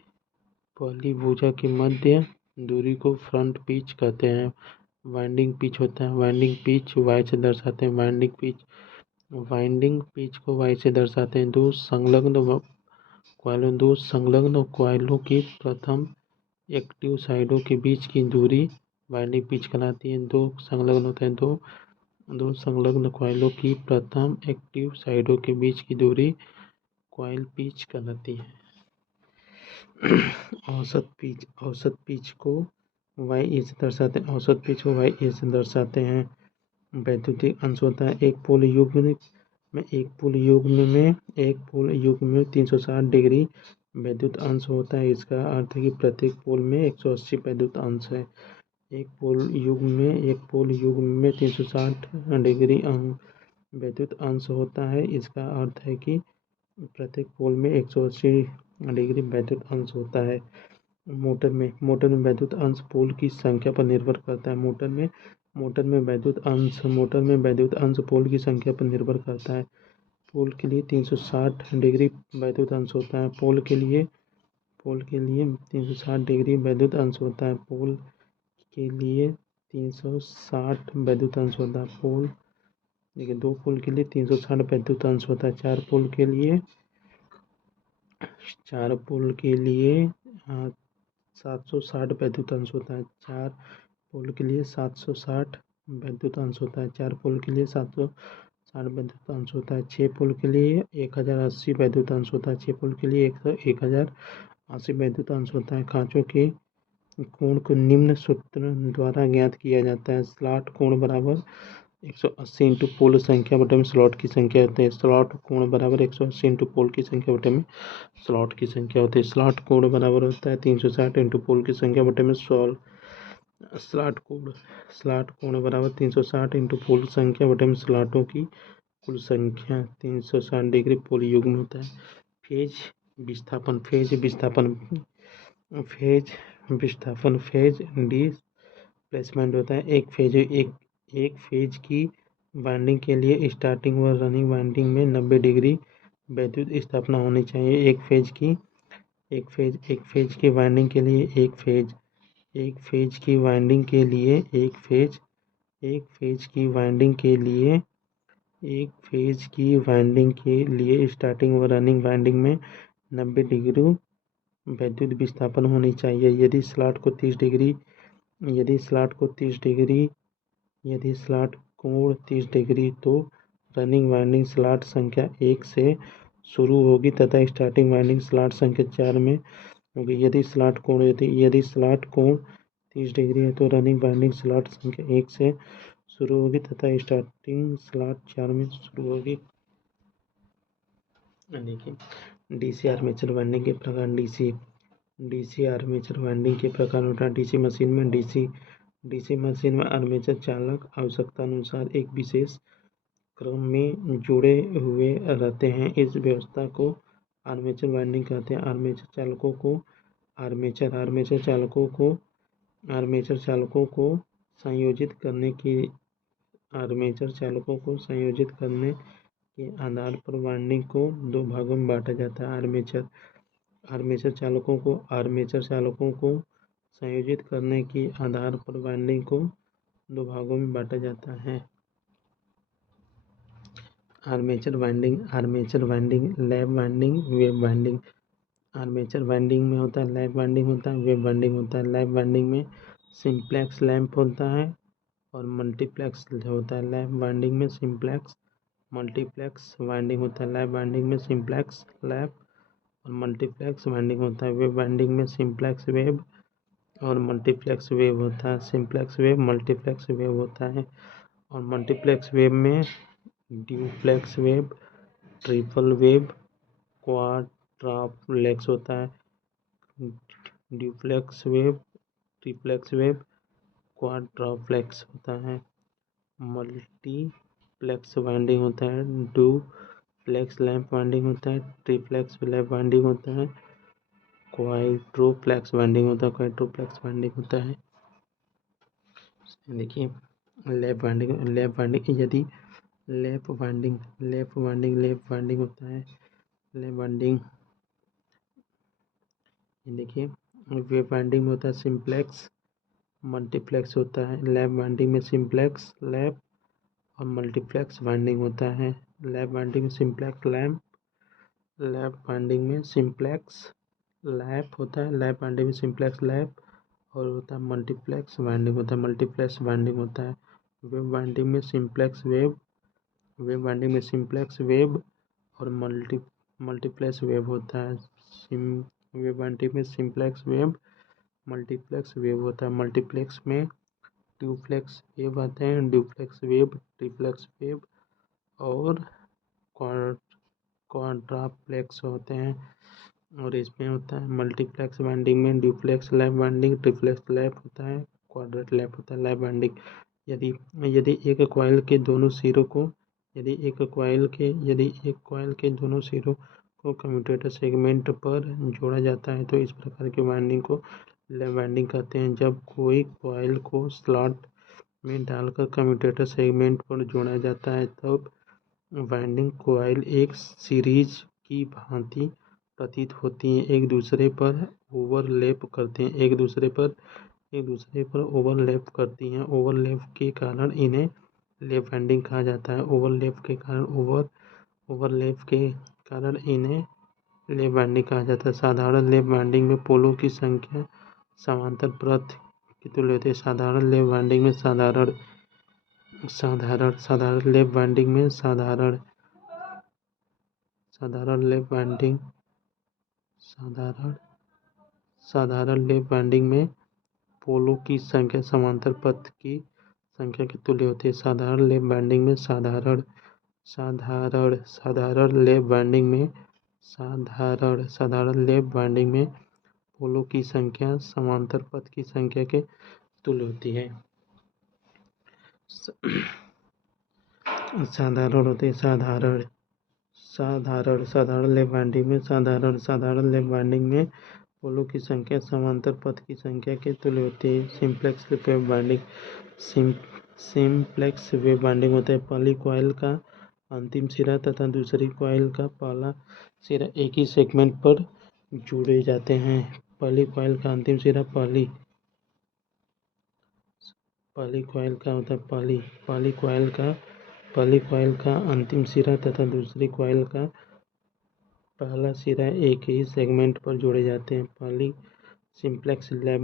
पहली भुजा के मध्य दूरी को फ्रंट पिच कहते हैं। वाइंडिंग पिच होता है। वाइंडिंग पिच Y से दर्शाते हैं। वाइंडिंग पिच को Y से दर्शाते हैं। दो संलग्न कॉइलों की प्रथम एक्टिव साइडों के बीच की दूरी वाइंडिंग पिच कहलाती है। दो संलग्न कॉइलों की प्रथम एक्टिव साइडों के बीच की दूरी कॉइल पिच कहलाती है। औसत पिच को YA से दर्शाते हैं। वैद्युतिक अंश होता है। एक पोल युग्म में 360 डिग्री वैद्युत अंश होता है। इसका अर्थ है कि प्रत्येक पोल में 180 वैद्युत अंश है। एक पोल युग्म में 360 डिग्री वैद्युत अंश होता है। इसका अर्थ है कि प्रत्येक पोल में 180 डिग्री वैद्युत अंश होता है। मोटर में वैद्युत अंश पोल की संख्या पर निर्भर करता है। मोटर में वैद्युत अंश पोल की संख्या पर निर्भर करता है। पोल के लिए 360 डिग्री वैद्युत अंश होता है। पोल के लिए 360 डिग्री वैद्युत अंश होता है। पोल के लिए 360 वैद्युत अंश होता है। देखिए, 2 पोल के लिए 360 वैद्युत अंश होता है। 4 पोल के लिए 760 वैद्युत अंश होता है। 4 पोल के लिए 760 वैद्युत अंश होता है। 4 पोल के लिए 760 वैद्युत अंश होता है। 6 पोल के लिए 1080 वैद्युत अंश होता है। 6 पोल के लिए 1080 वैद्युत अंश होता है। खांचों के कोण को निम्न सूत्र द्वारा ज्ञात किया जाता है। स्लॉट कोण बराबर 180 इंटू पोल संख्या बटे में स्लॉट की संख्या होती है। स्लॉट कोण बराबर 180 इंटू पोल की संख्या बटे में स्लॉट की संख्या होती है। स्लॉट कोण बराबर होता है 360 इंटू पोल की संख्या बटे में स्लॉट कोण बराबर 360 इंटू पोल संख्या बटे में स्लॉटों की कुल संख्या 360 डिग्री पोल युग्म होता है। फेज विस्थापन फेज डिस्प्लेसमेंट होता है। एक फेज की वाइंडिंग के लिए स्टार्टिंग व रनिंग वाइंडिंग में 90 डिग्री वैद्युत स्थापना होनी चाहिए। एक फेज की वाइंडिंग के लिए एक फेज की वाइंडिंग के लिए स्टार्टिंग व रनिंग वाइंडिंग में 90 डिग्री वैद्युत विस्थापन होनी चाहिए। यदि स्लॉट कोण 30 डिग्री तो रनिंग वाइंडिंग स्लॉट संख्या 1 से शुरू होगी तथा स्टार्टिंग वाइंडिंग स्लॉट संख्या 4 में होगी। यदि स्लॉट कोण 30 डिग्री है तो रनिंग वाइंडिंग स्लॉट संख्या 1 से शुरू होगी तथा स्टार्टिंग स्लॉट 4 में शुरू होगी। देखिए डीसी आर्मेचर वाइंडिंग के प्रकार। डीसी आर्मेचर वाइंडिंग के प्रकार होता है। डीसी मशीन में आर्मेचर चालक आवश्यकता अनुसार एक विशेष क्रम में जुड़े हुए रहते हैं। इस व्यवस्था को आर्मेचर वाइंडिंग कहते हैं। आर्मेचर चालकों को संयोजित करने के आधार पर वाइंडिंग को दो भागों में बांटा जाता है। आर्मेचर चालकों को संयोजित करने के आधार पर वाइंडिंग को दो भागों में बांटा जाता है। Armature winding, lap winding, wave winding. Armature winding में होता है लैप वाइंडिंग होता है, वेव वाइंडिंग होता है। लैप वाइंडिंग में सिंप्लेक्स लैंप होता है और मल्टीप्लेक्स होता है। लैप वाइंडिंग में सिंप्लेक्स मल्टीप्लेक्स वाइंडिंग होता है। लैप वाइंडिंग में सिंप्लेक्स लैप और मल्टीप्लेक्स वाइंडिंग होता है। वेव वाइंडिंग में सिंप्लेक्स वेव और मल्टीप्लेक्स वेव होता है। सिंप्लेक्स वेव मल्टीप्लेक्स वेव होता है और मल्टीप्लेक्स वेव में ड्यूप्लेक्स वेव, ट्रिपल वेव, क्वाड्रप्लेक्स होता है। ड्यूप्लेक्स वेव, ट्रिप्लेक्स वेव, क्वाड्रप्लेक्स होता है। मल्टीप्लेक्स वाइंडिंग होता है। डुप्लेक्स लैंप वाइंडिंग होता है। ट्रिप्लेक्स लैंप वाइंडिंग होता है। क्वाड्रुप्लेक्स वाइंडिंग होता है। देखिए लैप वाइंडिंग यदि लैप वाइंडिंग होता है। लैप वाइंडिंग देखिए वेव वाइंडिंग में होता है सिंप्लेक्स मल्टीप्लेक्स होता है। लैप वाइंडिंग में सिंप्लेक्स लैप और मल्टीप्लेक्स वाइंडिंग होता है। लैप वाइंडिंग में सिंप्लेक्स लैप वाइंडिंग में सिंप्लेक्स लैप होता है। लैप वाइंडिंग में सिंप्लेक्स लैप और होता है मल्टीप्लेक्स वाइंडिंग होता है। वेव वाइंडिंग में सिंप्लेक्स वेव और मल्टीप्लेक्स वेव होता है। वेव वाइंडिंग में सिंप्लेक्स वेव मल्टीप्लेक्स वेव होता है। मल्टीप्लेक्स में ड्यूप्लेक्स वेव आते हैं। ड्यूप्लेक्स वेव, ट्रिप्लेक्स वेव और क्वाड्रप्लेक्स होते हैं। और इसमें होता है मल्टीप्लेक्स वाइंडिंग में duplex lap winding, triplex lap होता है, क्वाड्रेट लैप होता है। लैप वाइंडिंग यदि एक कॉइल के दोनों सिरों को कम्यूटेटर सेगमेंट पर जोड़ा जाता है तो इस प्रकार की वाइंडिंग को लैप वाइंडिंग कहते हैं। जब कोई कॉइल को स्लॉट में डालकर कम्यूटेटर सेगमेंट पर जोड़ा जाता है तब वाइंडिंग कॉइल एक सीरीज की भांति प्रतीत होती हैं। एक दूसरे पर ओवरलैप करती हैं। ओवरलैप के कारण इन्हें लैप वाइंडिंग कहा जाता है। ओवरलैप के कारण इन्हें लैप वाइंडिंग कहा जाता है। साधारण लैप वाइंडिंग में पोलों की संख्या समांतर परत की तुल्य होती है। साधारण लैप वाइंडिंग में साधारण लैप वाइंडिंग में पोलों की संख्या समांतर पथ की संख्या के तुल्य होती है। साधारण लैप वाइंडिंग में पोलों की संख्या समांतर पथ की संख्या के तुल्य होती है। साधारण होते हैं साधारण लैप वाइंडिंग में साधारण लैप वाइंडिंग में पोलों की संख्या समांतर पथ की संख्या के तुल्य होती है। सिंप्लेक्स वेव वाइंडिंग होता है। पहली कॉइल का अंतिम सिरा तथा दूसरी कॉइल का पहला सिरा एक ही सेगमेंट पर जुड़े जाते हैं। पहली कॉइल का अंतिम सिरा पहली कॉइल का होता है पहली कॉइल का अंतिम सिरा तथा दूसरी कॉइल का पहला सिरा एक ही सेगमेंट पर जोड़े जाते हैं। पहली सिंप्लेक्स लैप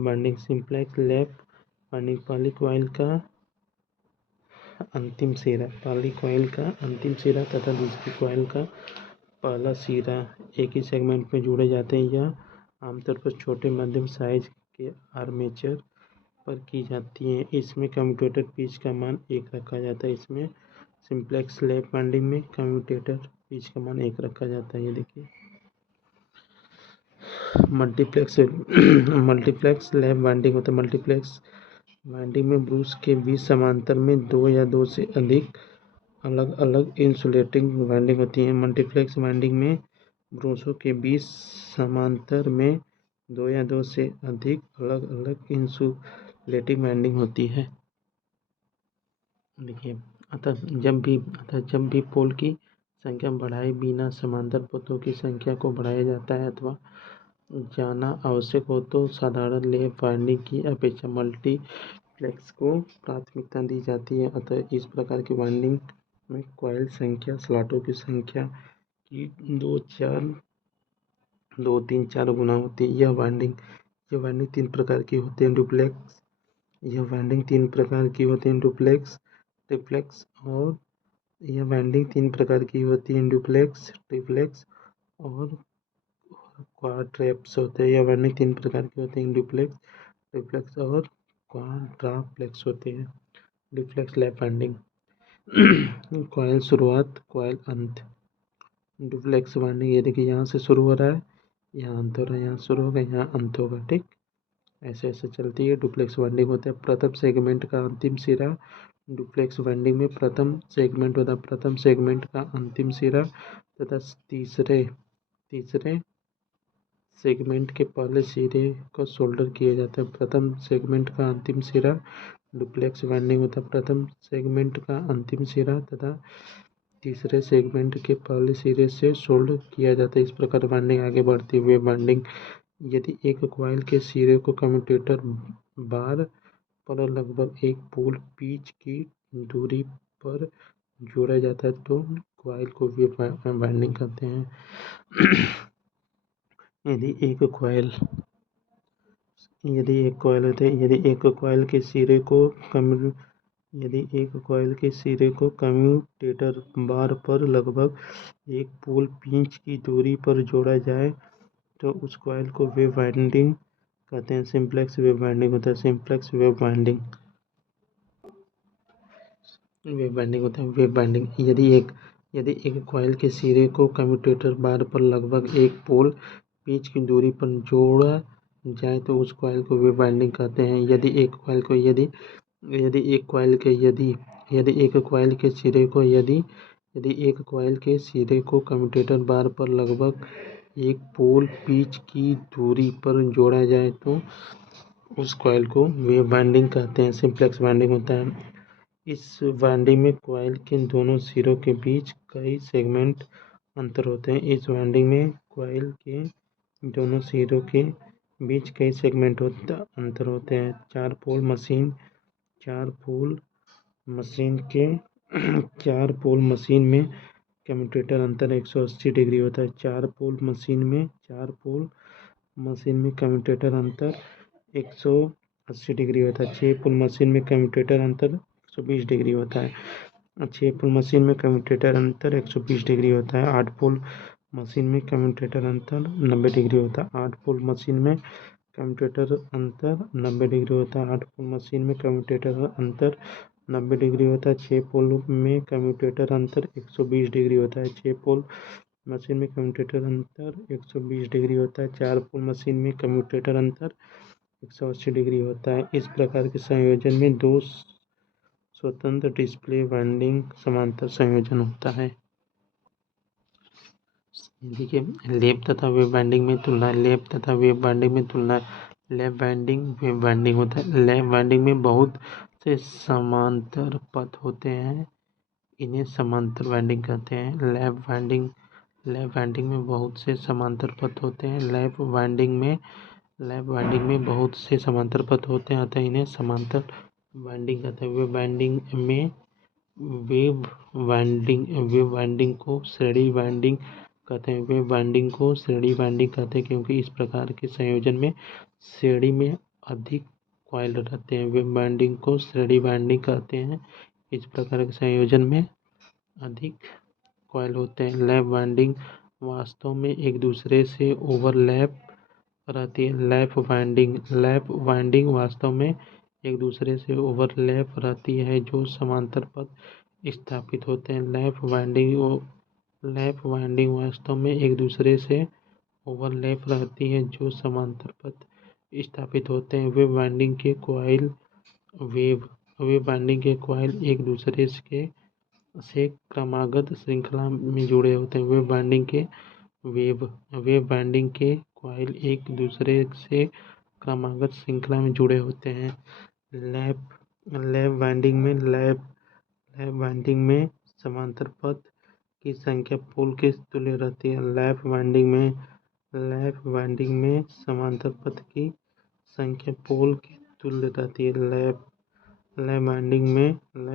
वाइंडिंग पहली कॉइल का अंतिम सिरा तथा दूसरी कॉइल का पहला सिरा एक ही सेगमेंट में जोड़े जाते हैं। यह आमतौर पर छोटे मध्यम साइज के आर्मेचर पर की जाती है। इसमें कम्यूटेटर पिच का मान 1 रखा जाता है। इसमें सिंप्लेक्स लैप वाइंडिंग में कम्यूटेटर पिच का मान 1 रखा जाता है। ये देखिए मल्टीप्लेक्स लैप वाइंडिंग होता है। मल्टीप्लेक्स वाइंडिंग में ब्रूस के बीच समांतर में 2 या 2 से अधिक अलग अलग इंसुलेटिंग वाइंडिंग होती है। मल्टीप्लेक्स वाइंडिंग में ब्रूसों के बीच समांतर में 2 या 2 से अधिक अलग अलग इंसुलेटिंग वाइंडिंग होती है। देखिए जब भी पोल की संख्या बढ़ाए बिना समांतर पथों की संख्या को बढ़ाया जाता है अथवा जाना आवश्यक हो तो साधारण लैप वाइंडिंग की अपेक्षा मल्टीप्लेक्स को प्राथमिकता दी जाती है। अतः इस प्रकार की वाइंडिंग में कॉइल संख्या स्लॉटों की संख्या की 2-3-4 गुना होती है। यह वाइंडिंग 3 प्रकार की होती है। डुप्लेक्स यह वाइंडिंग 3 प्रकार की होती है। डुप्लेक्स ट्रिप्लेक्स और यह वाइंडिंग 3 प्रकार की होती है। डुप्लेक्स ट्रिप्लेक्स और क्वाड्रप्लेक्स होते हैं। यह वाइंडिंग 3 प्रकार की होती है। डुप्लेक्स ट्रिप्लेक्स और क्वाड्रप्लेक्स होते हैं। डुप्लेक्स लैप वाइंडिंग कॉइल शुरुआत कॉइल अंत। डुप्लेक्स वाइंडिंग ये देखिए यहाँ से शुरू हो रहा है, यहाँ अंत हो रहा है, यहाँ शुरू होगा, यहाँ अंत होगा। ठीक ऐसे ऐसे चलती है। डुप्लेक्स वाइंडिंग होता है। प्रथम सेगमेंट का अंतिम सिरा डुप्लेक्स वाइंडिंग में प्रथम सेगमेंट होता है। प्रथम सेगमेंट का अंतिम सिरा तथा तीसरे सेगमेंट के पहले सिरे को सोल्डर किया जाता है। प्रथम सेगमेंट का अंतिम सिरा डुप्लेक्स वाइंडिंग होता है। प्रथम सेगमेंट का अंतिम सिरा तथा तीसरे सेगमेंट के पहले सिरे से सोल्डर किया जाता है। इस प्रकार वाइंडिंग आगे बढ़ती हुई वाइंडिंग यदि एक कॉइल के सिरे को कम्यूटेटर बार पर लगभग एक पोल पिच की दूरी पर जोड़ा जाता है तो कॉइल को वेव वाइंडिंग कहते हैं। यदि एक कॉइल के सिरे को कम्यूटेटर बार पर लगभग एक पोल पिच की दूरी पर जोड़ा जाए तो उस कॉइल को वेव वाइंडिंग कहते हैं। सिंप्लेक्स वेव वाइंडिंग होता है। सिंप्लेक्स वेव वाइंडिंग होता है। वेव वाइंडिंग यदि एक कॉइल के सिरे को कम्यूटेटर बार पर लगभग एक पोल पिच की दूरी पर जोड़ा जाए तो उस कॉइल को वेव वाइंडिंग कहते हैं। यदि एक कॉइल के सिरे को कम्यूटेटर बार पर लगभग एक पोल पिच की दूरी पर जोड़ा जाए तो उस कॉइल को वेव वाइंडिंग कहते हैं। सिंप्लेक्स वाइंडिंग होता है। इस वाइंडिंग में कॉइल के दोनों सिरों के बीच कई सेगमेंट अंतर होते हैं। इस वाइंडिंग में कॉइल के दोनों सिरों के बीच कई सेगमेंट अंतर होते हैं। 4 पोल मशीन में कम्यूटेटर अंतर 180 डिग्री होता है। 4 पोल मशीन में कम्यूटेटर अंतर 180 डिग्री होता है। 6 पोल मशीन में कम्यूटेटर अंतर 120 डिग्री होता है। 6 पोल मशीन में कम्यूटेटर अंतर 120 डिग्री होता है। 8 पोल मशीन में कम्यूटेटर अंतर 90 डिग्री होता है। 8 पोल मशीन में कम्यूटेटर अंतर 90 डिग्री होता है। 8 पोल मशीन में कम्यूटेटर अंतर 90 डिग्री होता है। 6 पोल में कम्यूटेटर अंतर 120 डिग्री होता है। 6 पोल मशीन में कम्यूटेटर अंतर 120 डिग्री होता है। 4 पोल मशीन में कम्यूटेटर अंतर 180 डिग्री होता है। इस प्रकार के संयोजन में दो स्वतंत्र डिस्प्ले वाइंडिंग समांतर संयोजन होता है। देखिए, लैप तथा वेव बाइंडिंग में तुलना। लैप तथा वेव बाइंडिंग में तुलना। लैप बाइंडिंग वेव बाइंडिंग होता है। लैप बाइंडिंग में बहुत से समांतर पथ होते हैं, इन्हें समांतर बाइंडिंग कहते हैं। लैप बाइंडिंग में बहुत से समांतर पथ होते हैं। लैप बाइंडिंग में बहुत से समांतर पथ होते हैं, अतः इन्हें समांतर बाइंडिंग कहते हैं। वेव बाइंडिंग को श्रेणी बाइंडिंग कहते हैं। वेव बाइंडिंग को श्रेणी बाइंडिंग कहते हैं क्योंकि इस प्रकार के संयोजन में श्रेणी में अधिक कॉइल रहते हैं। वेव बाइंडिंग को श्रेणी बाइंडिंग कहते हैं, इस प्रकार के संयोजन में अधिक कॉइल होते हैं। लैप बाइंडिंग वास्तव में एक दूसरे से ओवरलैप रहती है। लैप बाइंडिंग वास्तव में एक दूसरे से ओवरलैप रहती है जो समांतर पथ स्थापित होते हैं। लैप बाइंडिंग वास्तव में एक दूसरे से ओवरलैप रहती है जो समांतर पथ स्थापित होते हैं। वेव बाइंडिंग के कॉइल एक दूसरे से क्रमागत श्रृंखला में जुड़े होते हैं। वेव बाइंडिंग के कॉइल एक दूसरे से क्रमागत श्रृंखला में जुड़े होते हैं। लैप बाइंडिंग में समांतर पथ की संख्या पोल के तुल्य रहती है। लैप बाइंडिंग में समांतर पथ की संख्या पोल के तुल्य रहती है। लैप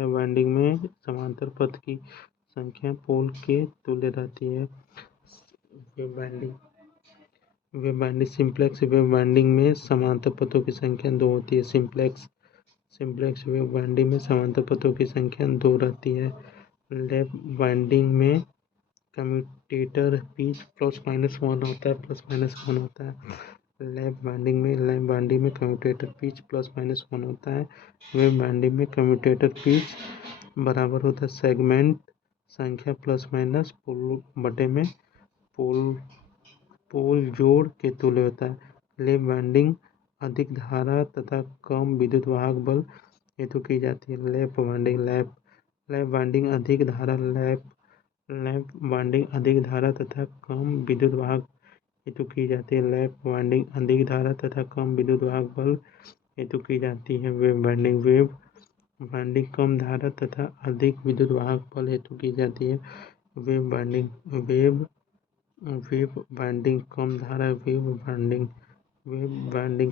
बाइंडिंग में समांतर पथ की संख्या पोल के तुल्य रहती है। Wave binding simplex wave binding में समांतर पथों की संख्या 2 होती है। सिंप्लेक्स वेव बाइंडिंग में समांतर पथों की संख्या 2 रहती है। लैप बाइंडिंग में कम्यूटेटर पिच +-1 होता है। लैप बाइंडिंग में कम्यूटेटर पिच +-1 होता है। वेव बाइंडिंग में कम्यूटेटर पिच बराबर होता है सेगमेंट संख्या +- पोल जोड़ के तुल्य होता है। लैप बाइंडिंग अधिक धारा तथा कम विद्युत वाहक बल हेतु की जाती है। लैप बाइंडिंग अधिक धारा तथा कम विद्युत वाहक हेतु की जाती है। लैप बाइंडिंग अधिक धारा तथा कम विद्युत वाहक बल हेतु की जाती है। वेव बाइंडिंग कम धारा तथा अधिक विद्युत वाहक बल हेतु की जाती है। वेव बाइंडिंग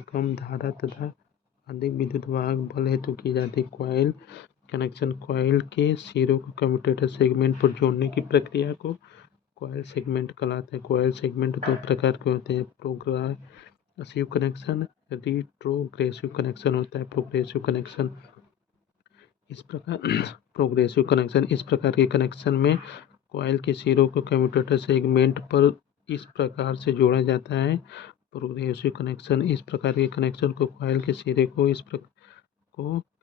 कम धारा तथा अधिक विद्युत वाहक बल हेतु की जाती है। कॉइल कनेक्शन कॉइल के सिरों को कम्यूटेटर सेगमेंट पर जोड़ने की प्रक्रिया को कॉइल सेगमेंट कहलाता है। कॉइल सेगमेंट 2 प्रकार के होते हैं, प्रोग्रेसिव कनेक्शन, रिट्रोग्रेसिव कनेक्शन होता है। प्रोग्रेसिव कनेक्शन इस प्रकार के कनेक्शन में कॉइल के सिरों को कम्यूटेटर सेगमेंट पर इस प्रकार से जोड़ा जाता है। प्रोग्रेसिव कनेक्शन इस प्रकार के कनेक्शन को कॉइल के सिरे को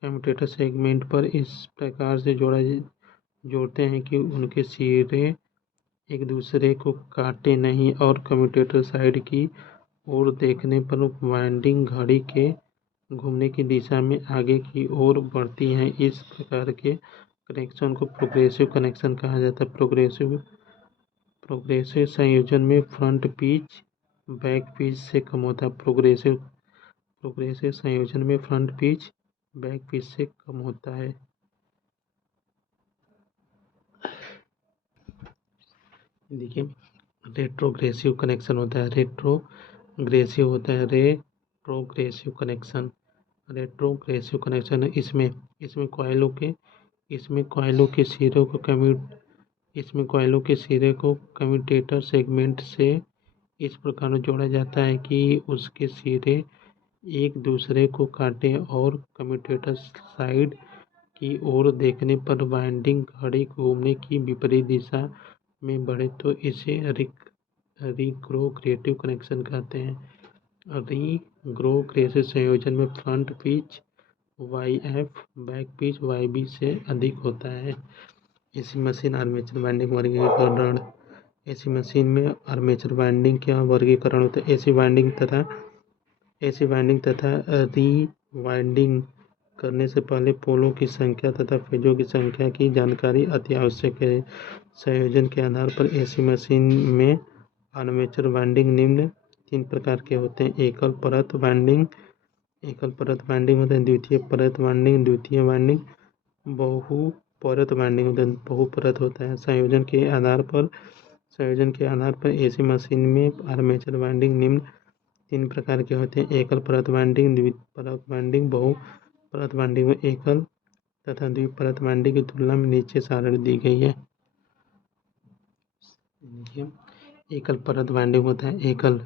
कम्यूटेटर सेगमेंट पर इस प्रकार से जोड़ते हैं कि उनके सिरे एक दूसरे को काटे नहीं और कम्यूटेटर साइड की ओर देखने पर वाइंडिंग घड़ी के घूमने की दिशा में आगे की ओर बढ़ती हैं। इस प्रकार के कनेक्शन को प्रोग्रेसिव कनेक्शन कहा जाता है। प्रोग्रेसिव संयोजन में फ्रंट पिच बैक पिच से कम होता है। प्रोग्रेसिव संयोजन में फ्रंट पिच बैक पिच से कम होता है। देखिए, रेट्रोग्रेसिव कनेक्शन होता है। रेट्रोग्रेसिव कनेक्शन इसमें कॉइलों के सिरे को कम्यूटेटर सेगमेंट से इस प्रकार जोड़ा जाता है कि उसके सिरे एक दूसरे को काटे और कम्यूटेटर साइड की ओर देखने पर वाइंडिंग घड़ी घूमने की विपरीत दिशा में बढ़े तो इसे रिट्रोग्रेसिव कनेक्शन कहते हैं। रिट्रोग्रेसिव संयोजन में front pitch YF back pitch YB से अधिक होता है। एसी मशीन आर्मेचर वाइंडिंग वर्गीकरण। एसी मशीन में आर्मेचर वाइंडिंग का वर्गीकरण होता है। एसी वाइंडिंग तथा एसी वाइंडिंग तथा रीवाइंडिंग करने से पहले पोलों की संख्या तथा फेजों की संख्या की जानकारी अति आवश्यक है। संयोजन के आधार पर एसी मशीन में आर्मेचर वाइंडिंग निम्न 3 प्रकार के होते हैं। एकल परत वाइंडिंग होता है। द्वितीय परत वाइंडिंग बहुपरत वाइंडिंग होता है। बहुपरत होता है। संयोजन के आधार पर एसी मशीन में आर्मेचर वाइंडिंग निम्न 3 प्रकार के होते हैं। एकल परत वाइंडिंग, द्विपरत वाइंडिंग। बहुपरत वाइंडिंग में एकल तथा द्विपरत वाइंडिंग की तुलना में नीचे सारणी दी गई है। एकल परत वाइंडिंग होता है। एकल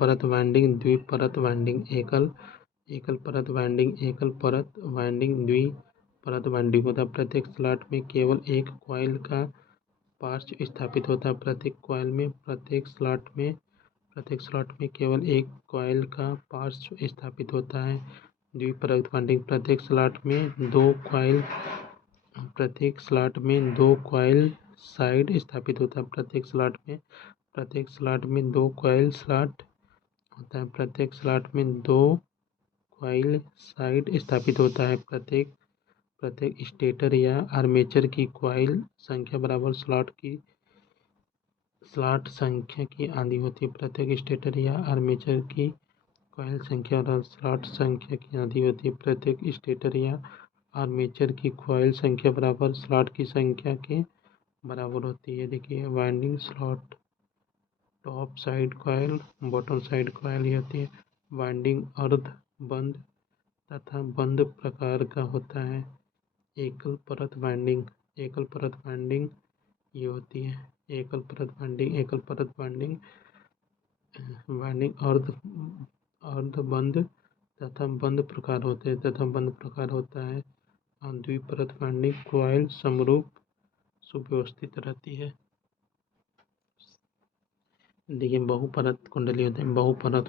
परत वाइंडिंग, द्विपरत वाइंडिंग। एकल परत वाइंडिंग, द्विपरत वाइंडिंग होता है। प्रत्येक स्लॉट में केवल एक कॉइल का पार्श्व स्थापित होता है। प्रत्येक स्लॉट में केवल एक कॉइल का पार्श्व स्थापित होता है। द्विपरत वाइंडिंग, प्रत्येक स्लॉट में दो कॉइल साइड स्थापित होता है। प्रत्येक स्लॉट में दो कॉइल साइड स्थापित होता है। प्रत्येक स्टेटर या आर्मेचर की कॉइल संख्या बराबर स्लॉट संख्या की आधी होती है। प्रत्येक स्टेटर या आर्मेचर की कॉइल संख्या और स्लॉट संख्या की आधी होती है। प्रत्येक स्टेटर या आर्मेचर की कॉइल संख्या बराबर स्लॉट की संख्या के बराबर होती है। देखिए winding slot, top side coil, bottom side coil होती है। वाइंडिंग अर्ध बंद तथा बंद प्रकार का होता है। एकल परत वाइंडिंग ये होती है। एकल परत वाइंडिंग अर्ध बंद तथा बंद प्रकार होता है। द्विपरत वाइंडिंग कॉइल समरूप सुव्यवस्थित रहती है। देखिए बहुपरत कुंडली होते हैं। बहुपरत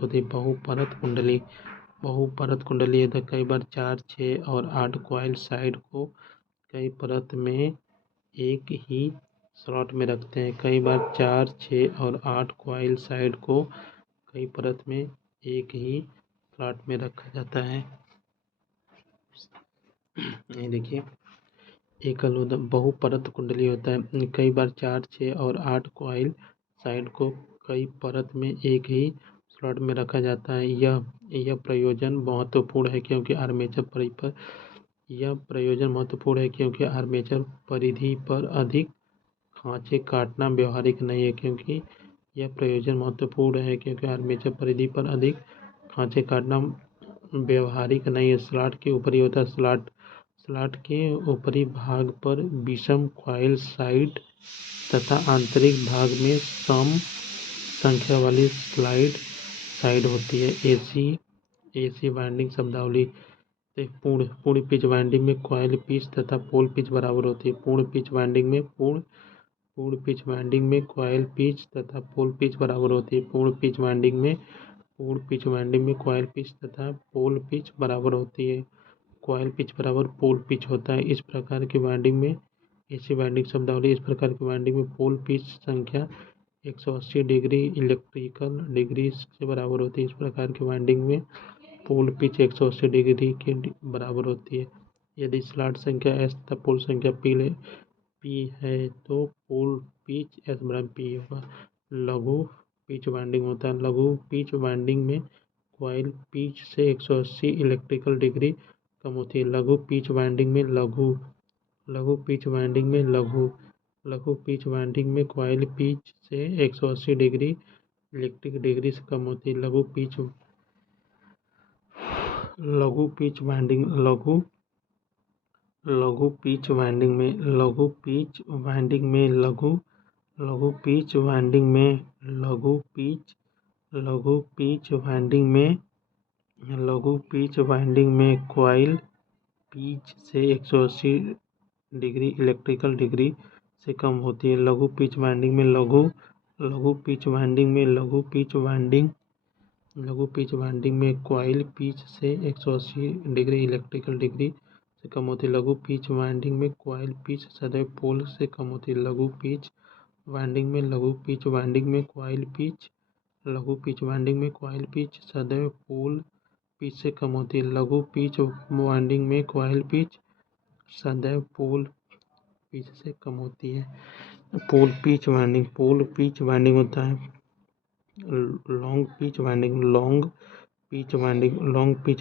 कुंडली होता है। कई बार 4, 6 और 8 कॉइल साइड को कई परत में एक ही स्लॉट में रखते हैं। कई बार 4, 6 और 8 कॉइल साइड को कई परत में एक ही स्लॉट में रखा जाता है। ये देखिए बहुपरत कुंडली होता है। कई बार 4, 6 और 8 कॉइल साइड को कई परत में एक ही स्लॉट में रखा जाता है। यह प्रयोजन महत्वपूर्ण है क्योंकि आर्मेचर परिधि पर अधिक खांचे काटना व्यवहारिक नहीं है। स्लॉट के ऊपरी होता है। स्लॉट के ऊपरी भाग पर विषम कॉइल साइड तथा आंतरिक भाग में सम संख्या वाली साइड होती है। एसी वाइंडिंग शब्दावली। पूर्ण पिच वाइंडिंग में कॉइल पिच तथा पोल पिच बराबर होती है। पूर्ण पिच वाइंडिंग में कॉइल पिच तथा पोल पिच बराबर होती है। पूर्ण पिच वाइंडिंग में कॉइल पिच तथा पोल पिच बराबर होती है। कॉइल पिच बराबर पोल पिच होता है। इस प्रकार की वाइंडिंग में एसी वाइंडिंग शब्दावली। इस प्रकार की वाइंडिंग में पोल पिच संख्या 180 डिग्री इलेक्ट्रिकल डिग्री से बराबर होती है। इस प्रकार की वाइंडिंग में पोल पिच 180 डिग्री के बराबर होती है। यदि स्लॉट संख्या एस तथा पोल संख्या पी है तो पोल पिच एस बराबर पी होगा। लघु पिच वाइंडिंग होता है। लघु पिच वाइंडिंग में कॉइल पिच से 180 इलेक्ट्रिकल डिग्री कम होती है। लघु पिच वाइंडिंग में कॉइल पिच से 180 डिग्री इलेक्ट्रिक डिग्री से कम होती है। लघु पिच वाइंडिंग में कॉइल पिच से 180 डिग्री इलेक्ट्रिकल डिग्री से कम होती है। लघु पिच वाइंडिंग में कॉइल पिच से 180 डिग्री इलेक्ट्रिकल डिग्री से कम होती है। लघु पिच वाइंडिंग में कॉइल पिच सदैव पोल से कम होती है। लघु पिच वाइंडिंग में कॉइल पिच सदैव पोल पिच से कम होती है। लघु पिच वाइंडिंग में कॉइल पिच सदैव पोल पिच से कम होती है। पोल पिच वाइंडिंग होता है। लॉन्ग पिच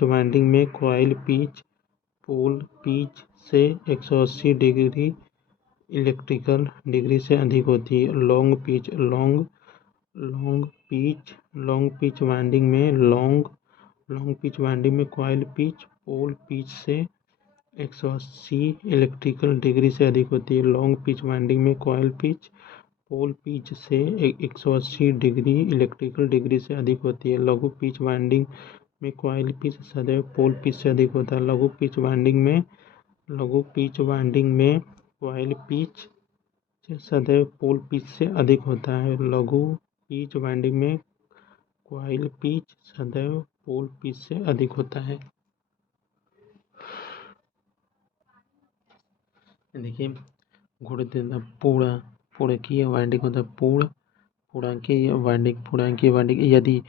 वाइंडिंग में कॉइल पिच पोल पिच से 180 डिग्री इलेक्ट्रिकल डिग्री से अधिक होती है। लॉन्ग पिच वाइंडिंग में कॉइल पिच पोल पिच से 180 इलेक्ट्रिकल डिग्री से अधिक होती है। लॉन्ग पिच वाइंडिंग में कॉइल पिच पोल पिच से 180 डिग्री इलेक्ट्रिकल डिग्री से अधिक होती है। लघु पिच वाइंडिंग में कॉइल पिच सदैव पोल पिच से अधिक होता है। लघु पिच वाइंडिंग में कॉइल पिच सदैव पोल पिच से अधिक होता है। लघु पिच वाइंडिंग में कॉइल पिच सदैव पोल पिच से अधिक होता है। देखिए पूर्णकीय वाइंडिंग होता है। पूर्णांकीय वाइंडिंग यदि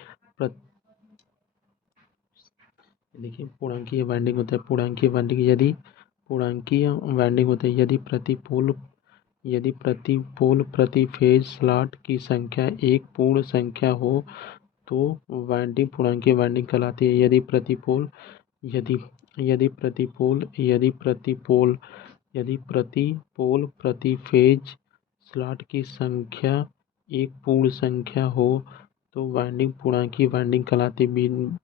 देखिए पूर्णांकीय वाइंडिंग होता है। यदि प्रति पोल प्रति फेज स्लॉट की संख्या एक पूर्ण संख्या हो तो वाइंडिंग पूर्णांकीय वाइंडिंग कहलाती है। यदि प्रति पोल प्रति फेज स्लॉट की संख्या एक पूर्ण संख्या हो तो वाइंडिंग पूर्णांकीय वाइंडिंग कहलाती है।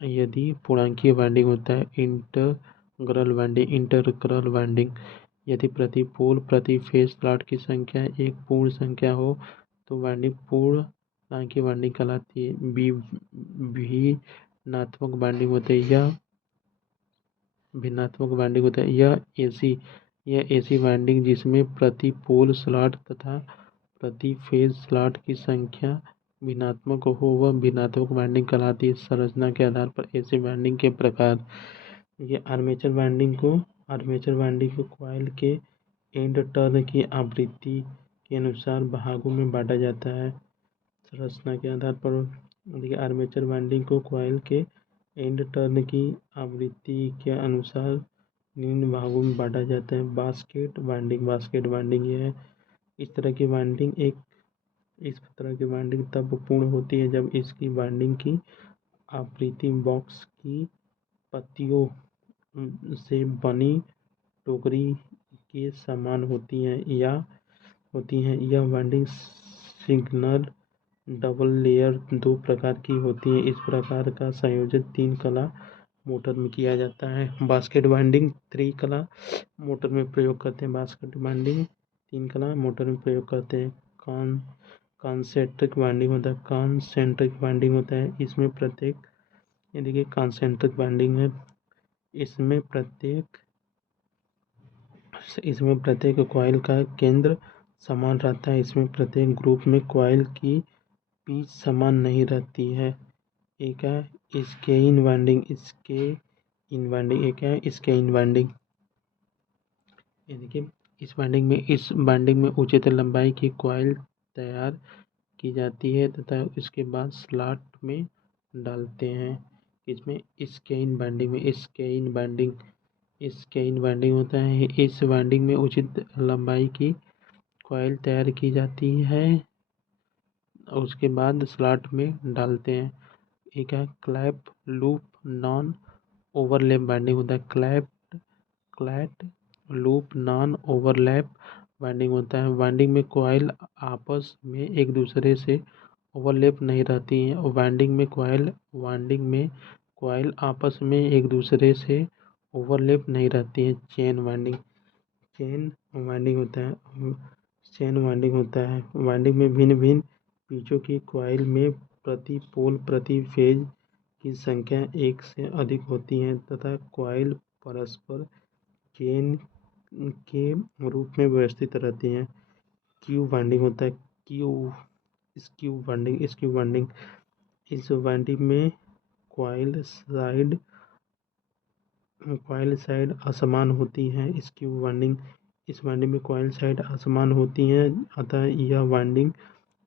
यदि पूर्णांकीय वाइंडिंग होता है इंटरक्रल वाइंडिंग। यदि प्रति पोल प्रति फेज स्लॉट की संख्या एक पूर्ण संख्या हो तो वाइंडिंग पूर्णांकीय वाइंडिंग कहलाती है। भिन्नात्मक वाइंडिंग होता है। यह ऐसी वाइंडिंग जिसमें प्रति पोल स्लॉट तथा प्रति फेज स्लॉट की संख्या भिन्नात्मक हो वह भिन्नात्मक वाइंडिंग कहलाती है। संरचना के आधार पर ऐसे वाइंडिंग के प्रकार। ये आर्मेचर वाइंडिंग को कॉइल के एंड टर्न की आवृत्ति के अनुसार भागों में बांटा जाता है। संरचना के आधार पर देखिए आर्मेचर वाइंडिंग को कॉइल के एंड टर्न की आवृत्ति के अनुसार निम्न भागों में बांटा जाता है। बास्केट वाइंडिंग यह है। इस तरह की वाइंडिंग तब पूर्ण होती है जब इसकी वाइंडिंग की आवृत्ति बॉक्स की पत्तियों से बनी टोकरी के समान होती है। यह वाइंडिंग सिंगल डबल लेयर दो प्रकार की होती है। इस प्रकार का संयोजन 3 कला मोटर में किया जाता है। बास्केट वाइंडिंग 3 कला मोटर में प्रयोग करते हैं। 3 कला मोटर में प्रयोग करते हैं। कॉन्सेंट्रिक वाइंडिंग होता है। इसमें कॉन्सेंट्रिक वाइंडिंग है। इसमें प्रत्येक कॉइल का केंद्र समान रहता है। इसमें प्रत्येक ग्रुप में कॉइल की पिच समान नहीं रहती है। एक है स्केइन वाइंडिंग। ये देखिए इस वाइंडिंग में उचित लंबाई की कॉइल तैयार की जाती है तथा इसके बाद स्लॉट में डालते हैं। इसमें स्केइन वाइंडिंग होता है। इस वाइंडिंग में उचित लंबाई की कॉइल तैयार की जाती है और उसके बाद स्लॉट में डालते हैं। एक है clap loop non overlap winding होता है। CLAT loop non overlap winding होता है। वाइंडिंग में कॉइल आपस में एक दूसरे से ओवरलैप नहीं रहती हैं। वाइंडिंग में कॉइल आपस में एक दूसरे से ओवरलैप नहीं रहती हैं। चेन वाइंडिंग होता है। वाइंडिंग में भिन्न भिन्न पिचों की कॉइल में प्रति पोल प्रति फेज की संख्या एक से अधिक होती है तथा कॉइल परस्पर चेन के रूप में व्यवस्थित रहती हैं। स्क्यू वाइंडिंग होता है। स्क्यू वाइंडिंग इस वाइंडिंग में कॉइल साइड असमान होती है। इस वाइंडिंग में कॉइल साइड असमान होती हैं अतः यह वाइंडिंग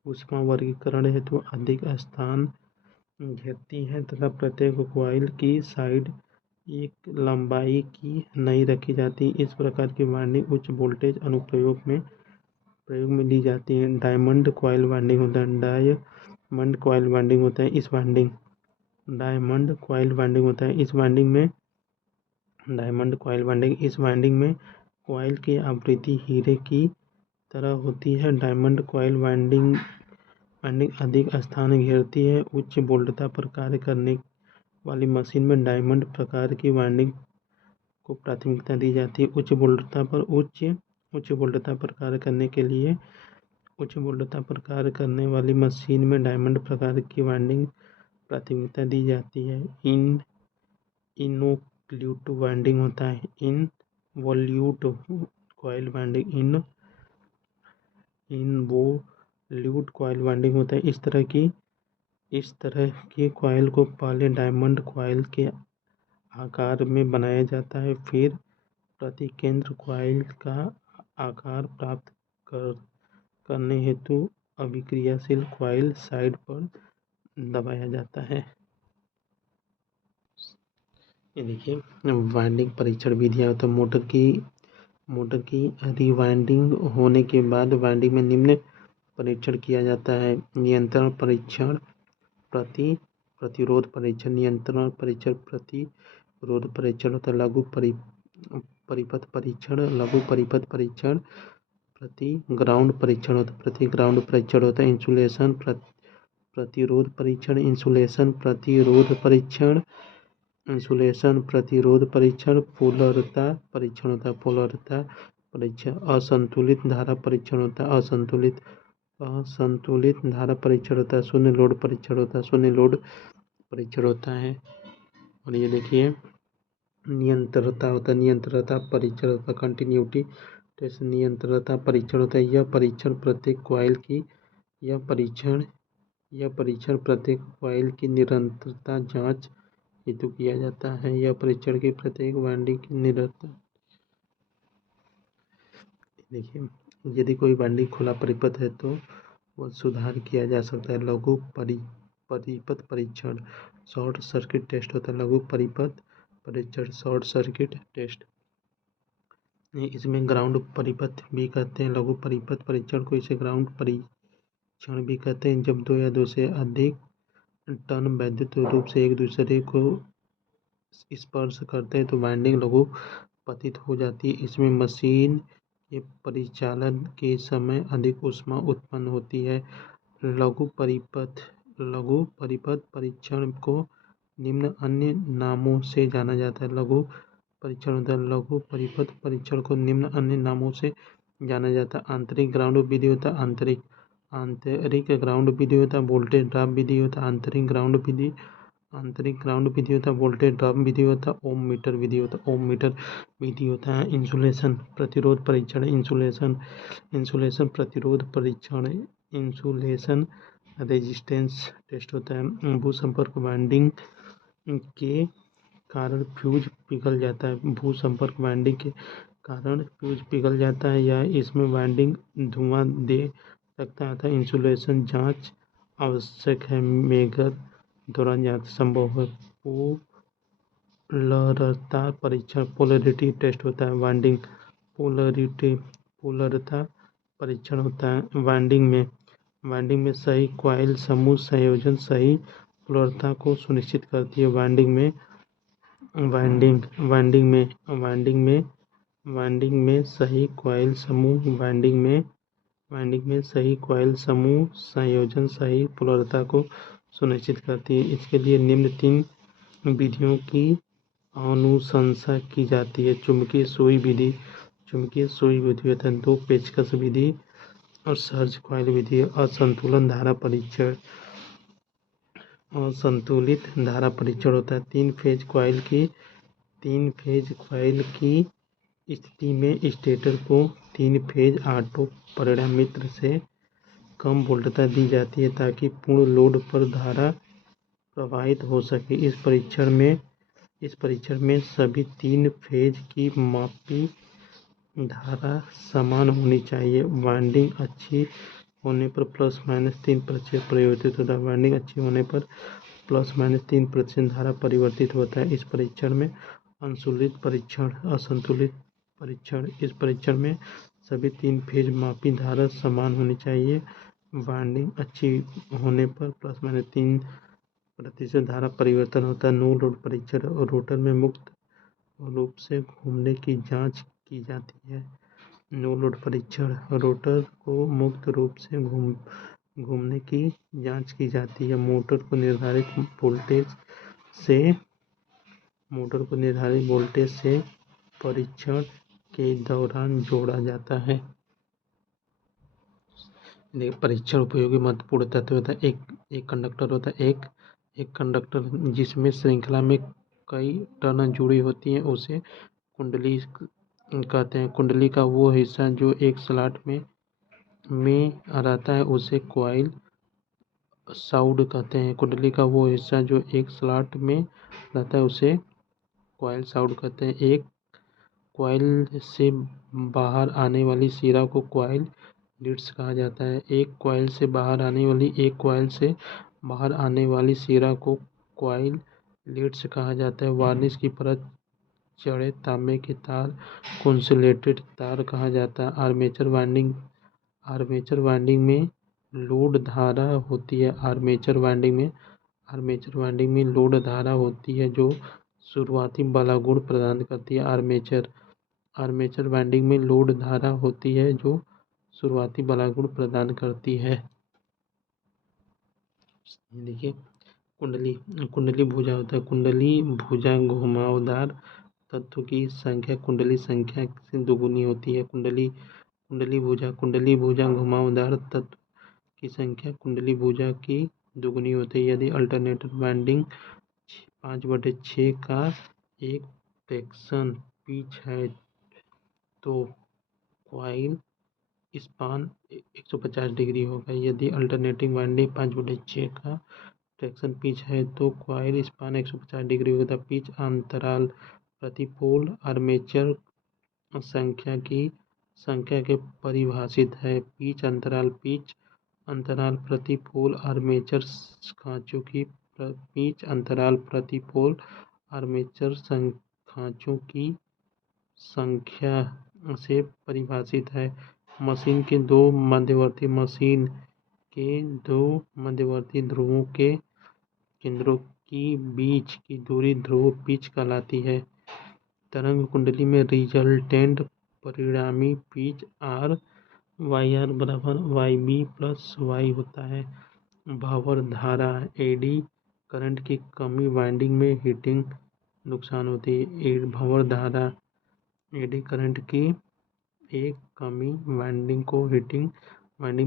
ऊष्मा वर्गीकरण हेतु अधिक स्थान घेरती है तथा प्रत्येक कॉइल की साइड एक लंबाई की नहीं रखी जाती। इस प्रकार की वाइंडिंग उच्च वोल्टेज अनुप्रयोग में ली जाती है। डायमंड कॉइल वाइंडिंग होता है। डायमंड कॉइल वाइंडिंग होता है इस वाइंडिंग डायमंड कॉइल वाइंडिंग होता है इस वाइंडिंग में डायमंड कॉइल वाइंडिंग इस वाइंडिंग में कॉइल की आवृत्ति हीरे की तरह होती है। डायमंड कॉइल वाइंडिंग अधिक स्थान घेरती है। उच्च वोल्टता पर कार्य करने वाली मशीन में डायमंड प्रकार की वाइंडिंग को प्राथमिकता दी जाती है। उच्च वोल्टता पर कार्य करने के लिए उच्च वोल्टता पर कार्य करने वाली मशीन में डायमंड प्रकार की वाइंडिंग प्राथमिकता दी जाती है। इनवोल्यूट वाइंडिंग होता है। Involute coil winding involute coil winding होता है। इस तरह की कॉइल को पहले डायमंड कॉइल के आकार में बनाया जाता है, फिर प्रति केंद्र कॉइल का आकार प्राप्त करने हेतु अभिक्रियाशील कॉइल साइड पर दबाया जाता है। ये देखिए वाइंडिंग परीक्षण विधियाँ। तो मोटर की रिवाइंडिंग होने के बाद वाइंडिंग में निम्न परीक्षण किया जाता है। नियंत्रण परीक्षण, प्रतिरोध परीक्षण। नियंत्रण परीक्षण प्रतिरोध परीक्षण होता है। लघु परिपथ परीक्षण, लघु परिपथ परीक्षण। प्रति ग्राउंड परीक्षण होता है। इंसुलेशन प्रतिरोध परीक्षण, इंसुलेशन प्रतिरोध परीक्षण। पोलरता परीक्षण होता है, पोलरता परीक्षण। असंतुलित धारा परीक्षण होता है, असंतुलित धारा परीक्षण होता है। शून्य लोड परीक्षण होता है। और ये देखिए नियंत्रता परीक्षण होता है। कंटिन्यूटी टेस्ट नियंत्रता परीक्षण होता है। यह परीक्षण प्रत्येक कॉइल की निरंतरता जांच हेतु किया जाता है। यह परीक्षण की प्रत्येक वाइंडिंग की निरंतरता। देखिए यदि कोई वाइंडिंग खुला परिपथ है तो वह सुधार किया जा सकता है। लघु परिपथ परीक्षण, शॉर्ट सर्किट टेस्ट होता है। लघु परिपथ परीक्षण, शॉर्ट सर्किट टेस्ट। इसमें ग्राउंड परिपथ भी कहते हैं। लघु परिपथ परीक्षण को इसे ग्राउंड परीक्षण भी कहते हैं। जब दो या दो से अधिक टर्न वैद्युत रूप से एक दूसरे को स्पर्श करते हैं तो वाइंडिंग लघु पतित हो जाती है। इसमें मशीन के परिचालन के समय अधिक ऊष्मा उत्पन्न होती है। लघु परिपथ परीक्षण को निम्न अन्य नामों से जाना जाता है। लघु परिपथ परीक्षण को निम्न अन्य नामों से जाना जाता है। आंतरिक ग्राउंड विधि होता है। आंतरिक ग्राउंड विधि होता है। वोल्टेज ड्रॉप विधि होता है। आंतरिक ग्राउंड विधि होता है। वोल्टेज ड्रॉप विधि होता है। ओम मीटर विधि होता है। इंसुलेशन प्रतिरोध परीक्षण, इंसुलेशन प्रतिरोध परीक्षण, इंसुलेशन रेजिस्टेंस टेस्ट होता है। भूसंपर्क वाइंडिंग के कारण फ्यूज पिघल जाता है। भूसंपर्क वाइंडिंग के कारण फ्यूज पिघल जाता है या इसमें वाइंडिंग धुआं दे सकता है। इंसुलेशन जांच आवश्यक है। मेगर दौरान जांच संभव है। पोलरता परीक्षण, पोलरिटी टेस्ट होता है। वाइंडिंग पोलरता परीक्षण होता है। वाइंडिंग में सही कॉइल समूह संयोजन सही पोलरता को सुनिश्चित करती है। वाइंडिंग में सही कॉइल समूह संयोजन सही पोलरता को सुनिश्चित करती है। इसके लिए निम्न 3 विधियों की अनुशंसा की जाती है। चुंबकीय सुई विधि होता है। 2 पेचकस विधि और सर्ज कॉइल विधि। असंतुलित धारा परीक्षण होता है। 3 फेज कॉइल की स्थिति में स्टेटर को 3 फेज ऑटो परिणामित्र से कम वोल्टता दी जाती है ताकि पूर्ण लोड पर धारा प्रवाहित हो सके। इस परीक्षण में सभी 3 फेज की मापी धारा समान होनी चाहिए। वाइंडिंग अच्छी होने पर ±3% प्रयोजित होता है। वाइंडिंग अच्छी होने पर ±3% धारा परिवर्तित होता है। इस परीक्षण में असंतुलित परीक्षण। इस परीक्षण में सभी 3 फेज मापी धारा समान होनी चाहिए। वाइंडिंग अच्छी होने पर ±3% धारा परिवर्तन होता है। नो लोड परीक्षण, रोटर में मुक्त रूप से घूमने की जांच की जाती है। नो लोड परीक्षण, रोटर को मुक्त रूप से घूमने की जांच की जाती है। मोटर को निर्धारित वोल्टेज से परीक्षण के दौरान जोड़ा जाता है। परीक्षण उपयोगी महत्वपूर्ण तथ्य होता है। एक कंडक्टर होता है, एक कंडक्टर जिसमें श्रृंखला में कई टर्न जुड़ी होती हैं उसे कुंडली कहते हैं। कुंडली का वो हिस्सा जो एक स्लॉट में रहता है उसे कॉइल साउंड कहते हैं। कुंडली का वो हिस्सा जो एक स्लॉट में रहता है उसे कॉइल साउंड कहते हैं। एक कॉइल से बाहर आने वाली सिरा को कॉइल लीड्स कहा जाता है। एक कॉइल से बाहर आने वाली सिरा को कॉइल लीड्स कहा जाता है। वार्निश की परत चढ़े तांबे के तार को इंसुलेटेड तार कहा जाता है। आर्मेचर वाइंडिंग में लोड धारा होती है। आर्मेचर वाइंडिंग में लोड धारा होती है जो शुरुआती बलागुण प्रदान करती है। आर्मेचर वाइंडिंग में लोड धारा होती है जो शुरुआती बलागुण प्रदान करती है। देखिए कुंडली भुजा होता है। कुंडली भुजा घुमावदार तत्व की संख्या कुंडली संख्या से दोगुनी होती है। कुंडली भुजा घुमावदार तत्व की संख्या कुंडली भुजा की दोगुनी होती है। यदि अल्टरनेटर वाइंडिंग 5/6 का एक फ्रैक्शन पिच है तो कॉइल स्पान 150 डिग्री होगा। यदि अल्टरनेटिंग वाइंडिंग 5/6 का फ्रैक्शन पिच है तो कॉइल स्पान 150 डिग्री होगा। पिच अंतराल प्रति पोल आर्मेचर संख्या के परिभाषित है। पिच अंतराल प्रति पोल आर्मेचर खांचों की पिच अंतराल प्रति पोल आर्मेचर खांचों की संख्या से परिभाषित है। मशीन के दो मध्यवर्ती ध्रुवों के केंद्रों की बीच की दूरी ध्रुव पिच कहलाती है। तरंग कुंडली में रिजल्टेंट परिणामी पिच YR बराबर YB प्लस Y होता है। भंवर धारा एडी करंट की कमी वाइंडिंग में हीटिंग नुकसान होती है। भंवर धारा एडी करंट की एक कमी वाइंडिंग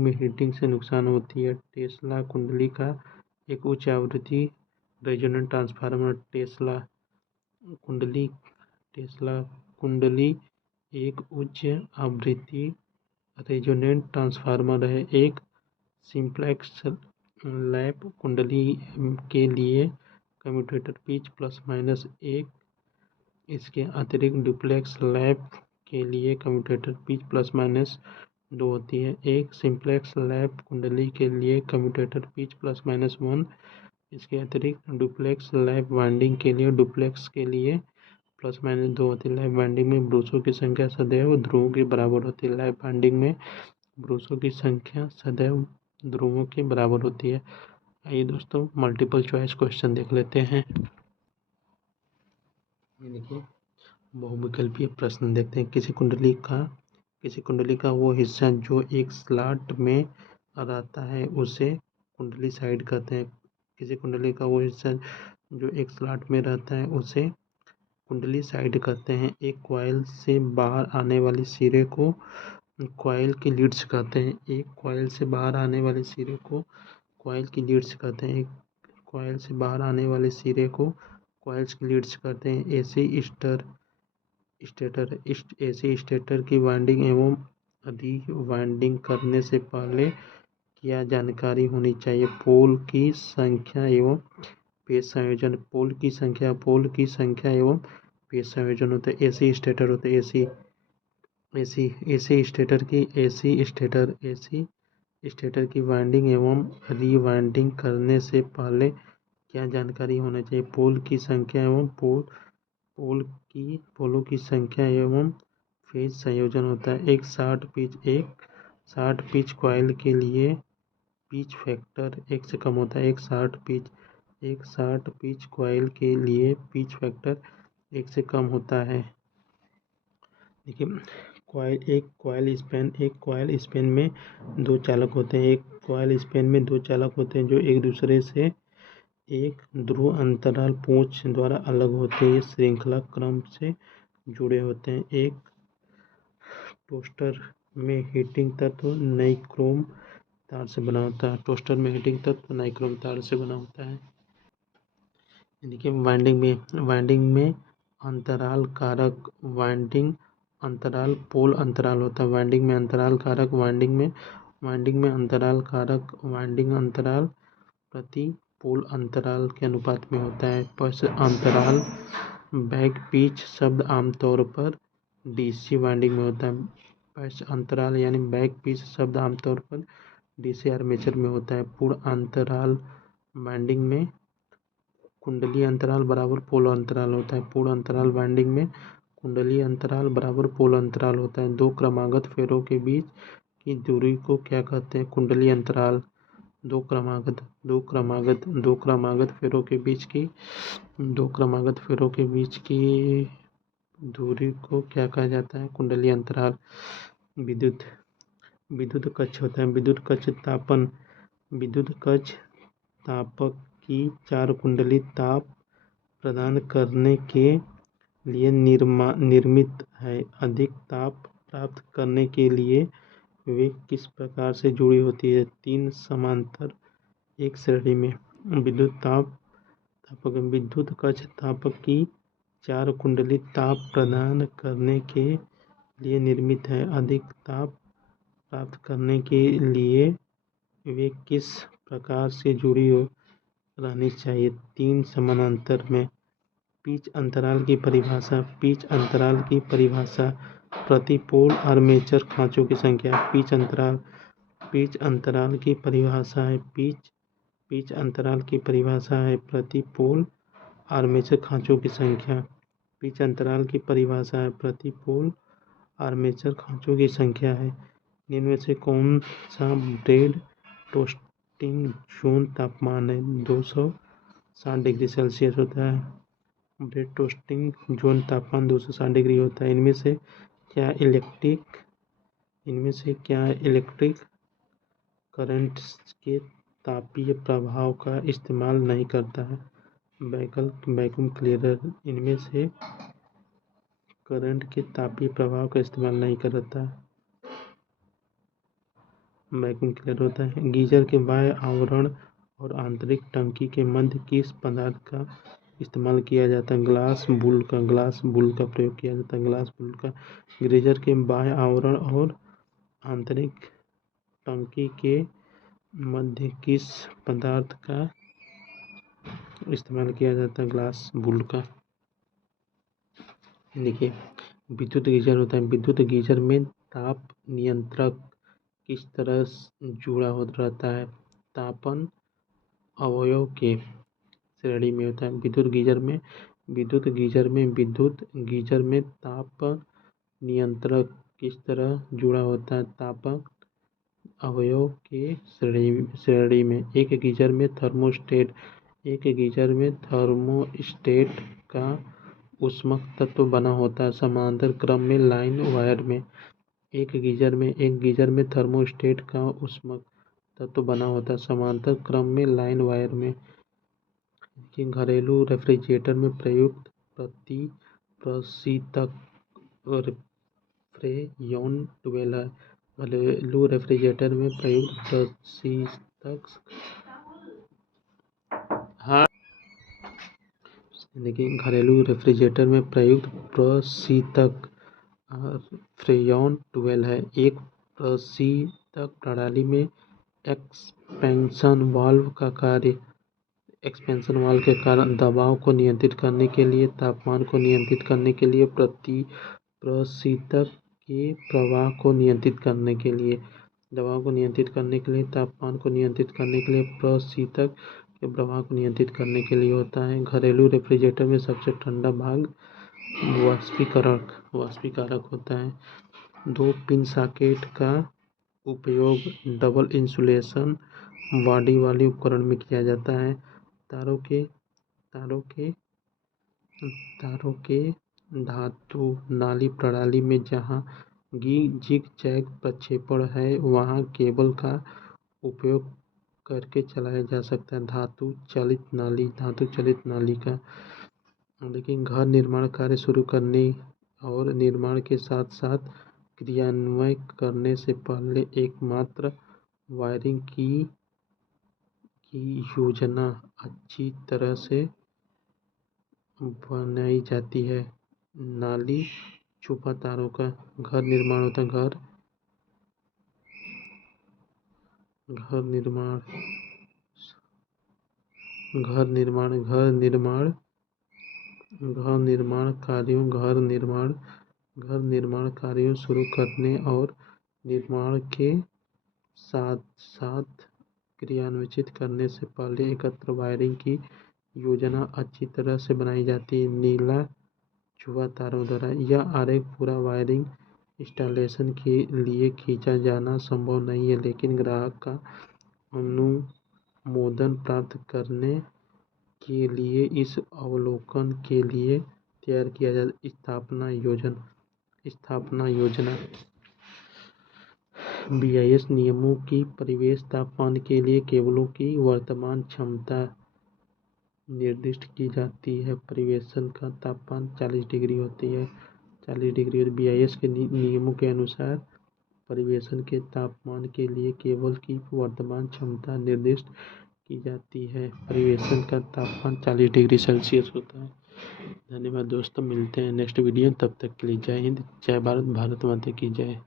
में हीटिंग से नुकसान होती है। टेस्ला कुंडली का एक उच्च आवृत्ति रेजोनेंट ट्रांसफार्मर टेस्ला कुंडली एक उच्च आवृत्ति रेजोनेंट ट्रांसफार्मर है। एक सिंप्लेक्स लैप कुंडली के लिए कम्यूटेटर पिच ±1। इसके अतिरिक्त डुप्लेक्स लैप के लिए कम्यूटेटर पिच ±2 होती है। एक सिंप्लेक्स लैप कुंडली के लिए कम्यूटेटर पिच ±1। इसके अतिरिक्त डुप्लेक्स लैप वाइंडिंग के लिए डुप्लेक्स के लिए ±2 होती है। लैप वाइंडिंग में ब्रूसों की संख्या सदैव ध्रुवों के बराबर होती है। लैप वाइंडिंग में ब्रूसों की संख्या सदैव ध्रुवों के बराबर होती है। आइए दोस्तों मल्टीपल चॉइस क्वेश्चन देख लेते हैं। देखिए बहुविकल्पीय प्रश्न देखते हैं। किसी कुंडली का वो हिस्सा जो एक स्लॉट में रहता है उसे कुंडली साइड कहते हैं। किसी कुंडली का वो हिस्सा जो एक स्लॉट में रहता है उसे कुंडली साइड कहते हैं। एक कॉइल से बाहर आने वाली सिरे को कॉइल की लीड्स कहते हैं। एक कॉइल से बाहर आने वाले सिरे को कॉइल की लीड्स कहते हैं। कॉइल से बाहर आने वाले सिरे को कॉइल्स की लीड्स कहते हैं। एसी स्टेटर की वाइंडिंग एवं रीवाइंडिंग करने से पहले क्या जानकारी होनी चाहिए? पोल की संख्या एवं पेज संयोजन। पोल की संख्या एवं पेज संयोजन होते हैं। एसी स्टेटर होते हैं। एसी स्टेटर की वाइंडिंग एवं रीवाइंडिंग करने से पहले क्या जानकारी होना चाहिए? पोल की संख्या एवं पोलों की संख्या एवं फेज संयोजन होता है। एक 60 पिच कॉइल के लिए पिच फैक्टर 1 से कम होता है। एक 60 पिच कॉइल के लिए पिच फैक्टर 1 से कम होता है। देखिए, एक कॉइल स्पेन में 2 चालक होते हैं। एक कॉइल स्पेन में 2 चालक होते हैं जो एक दूसरे से एक ध्रुव अंतराल पूंछ द्वारा अलग होते हैं। ये श्रृंखला क्रम से जुड़े होते हैं। एक टोस्टर में हीटिंग तत्व नाइक्रोम तार से बना होता है। देखिए, वाइंडिंग में अंतराल कारक पोल अंतराल होता है। वाइंडिंग में अंतराल कारक वाइंडिंग अंतराल प्रति पोल अंतराल के अनुपात में होता है। पश्च अंतराल बैक पिच शब्द आमतौर पर डीसी वाइंडिंग में होता है। पश्च अंतराल यानी बैक पिच शब्द आमतौर पर डीसी आर्मेचर में होता है। पूर्ण अंतराल वाइंडिंग में कुंडली अंतराल बराबर पोल अंतराल होता है। पूर्ण अंतराल वाइंडिंग में कुंडली अंतराल बराबर पोल अंतराल होता है। दो क्रमागत फेरों के बीच की दूरी को क्या कहते हैं? कुंडली अंतराल। दो क्रमागत फेरों के बीच की दूरी को क्या कहा जाता है? कुंडली अंतराल। विद्युत कक्ष होता है। विद्युत कक्ष तापक की 4 कुंडली ताप प्रदान करने के लिए निर्मित है। अधिक ताप प्राप्त करने के लिए वे किस प्रकार से जुड़ी होती है? 3 समांतर एक श्रेणी में। विद्युत कक्ष तापक की 4 कुंडली ताप प्रदान करने के लिए निर्मित है। अधिक ताप प्राप्त करने के लिए वे किस प्रकार से जुड़ी रहनी चाहिए? 3 समानांतर में। पिच अंतराल की परिभाषा प्रति पोल आर्मेचर खांचों की संख्या। पिच अंतराल की परिभाषा है प्रति पोल आर्मेचर खांचों की संख्या। पिच अंतराल की परिभाषा है प्रति पोल आर्मेचर खांचों की संख्या है। इनमें से कौन सा ब्रेड टोस्टिंग जोन तापमान है? 260 डिग्री सेल्सियस होता है। ब्रेड टोस्टिंग जोन तापमान 260 डिग्री होता है। इनमें से क्या इलेक्ट्रिक करंट के तापीय प्रभाव का इस्तेमाल नहीं करता है? वैक्यूम क्लीनर इनमें से करंट के तापीय प्रभाव का इस्तेमाल नहीं करता है। वैक्यूम क्लीनर होता है। गीजर के बाह्य आवरण और आंतरिक टंकी के मध्य किस पदार्थ का इस्तेमाल किया जाता है? ग्लास वूल का प्रयोग किया जाता है। गीजर के बाह्य आवरण और आंतरिक टंकी के मध्य किस पदार्थ का इस्तेमाल किया जाता है? ग्लास वूल का। देखिए, विद्युत गीजर होता है। विद्युत गीजर में ताप नियंत्रक किस तरह जुड़ा रहता है? तापन अवयव के श्रेणी में होता है। विद्युत गीजर में ताप नियंत्रक किस तरह जुड़ा होता है? तापक अवयव के श्रेणी में। एक गीजर में थर्मोस्टेट का ऊष्मक तत्व बना होता है समांतर क्रम में लाइन वायर में। एक गीजर में थर्मोस्टेट का ऊष्मक तत्व बना होता है समांतर क्रम में लाइन वायर में। घरेलू रेफ्रिजरेटर में प्रयुक्त प्रशीतक फ्रेयन 12 है। घरेलू रेफ्रिजरेटर में प्रयुक्त प्रशीतक फ्रेयन 12 है। एक प्रशीतक प्रणाली में एक्सपेंशन वाल्व के कारण दबाव को नियंत्रित करने के लिए, तापमान को नियंत्रित करने के लिए, प्रशीतक के प्रवाह को नियंत्रित करने के लिए, दबाव को नियंत्रित करने के लिए, तापमान को नियंत्रित करने के लिए प्रशीतक के प्रवाह को नियंत्रित करने के लिए होता है। घरेलू रेफ्रिजरेटर में सबसे ठंडा भाग वाष्पीकारक होता है। 2 पिन सॉकेट का उपयोग डबल इंसुलेशन बॉडी वाले उपकरण में किया जाता है। तारों के धातु नाली प्रणाली में जहां जिग-जैग प्रक्षेपण है वहां केबल का उपयोग करके चलाया जा सकता है। धातु चलित नाली का लेकिन घर निर्माण कार्य शुरू करने और निर्माण के साथ साथ क्रियान्वयन करने से पहले एकमात्र वायरिंग की योजना अच्छी तरह से बनाई जाती है। नाली छुपा तारों का घर निर्माण होता है। घर निर्माण कार्यों शुरू करने और निर्माण के साथ साथ क्रियान्वित करने से पहले एकत्र वायरिंग की योजना अच्छी तरह से बनाई जाती है। नीला छुआ तारों द्वारा यह आरेख पूरा वायरिंग इंस्टॉलेशन के लिए खींचा जाना संभव नहीं है, लेकिन ग्राहक का अनुमोदन प्राप्त करने के लिए इस अवलोकन के लिए तैयार किया जाता। स्थापना योजना BIS नियमों की परिवेश तापमान के लिए केबलों की वर्तमान क्षमता निर्दिष्ट की जाती है। परिवेशन का तापमान 40 डिग्री होती है। 40 डिग्री और BIS के नियमों के अनुसार परिवेशन के तापमान के लिए केबल की वर्तमान क्षमता निर्दिष्ट की जाती है। परिवेशन का तापमान 40 डिग्री सेल्सियस होता है। धन्यवाद दोस्तों, मिलते हैं नेक्स्ट वीडियो। तब तक के लिए जय हिंद, जय भारत, भारत माता की जय।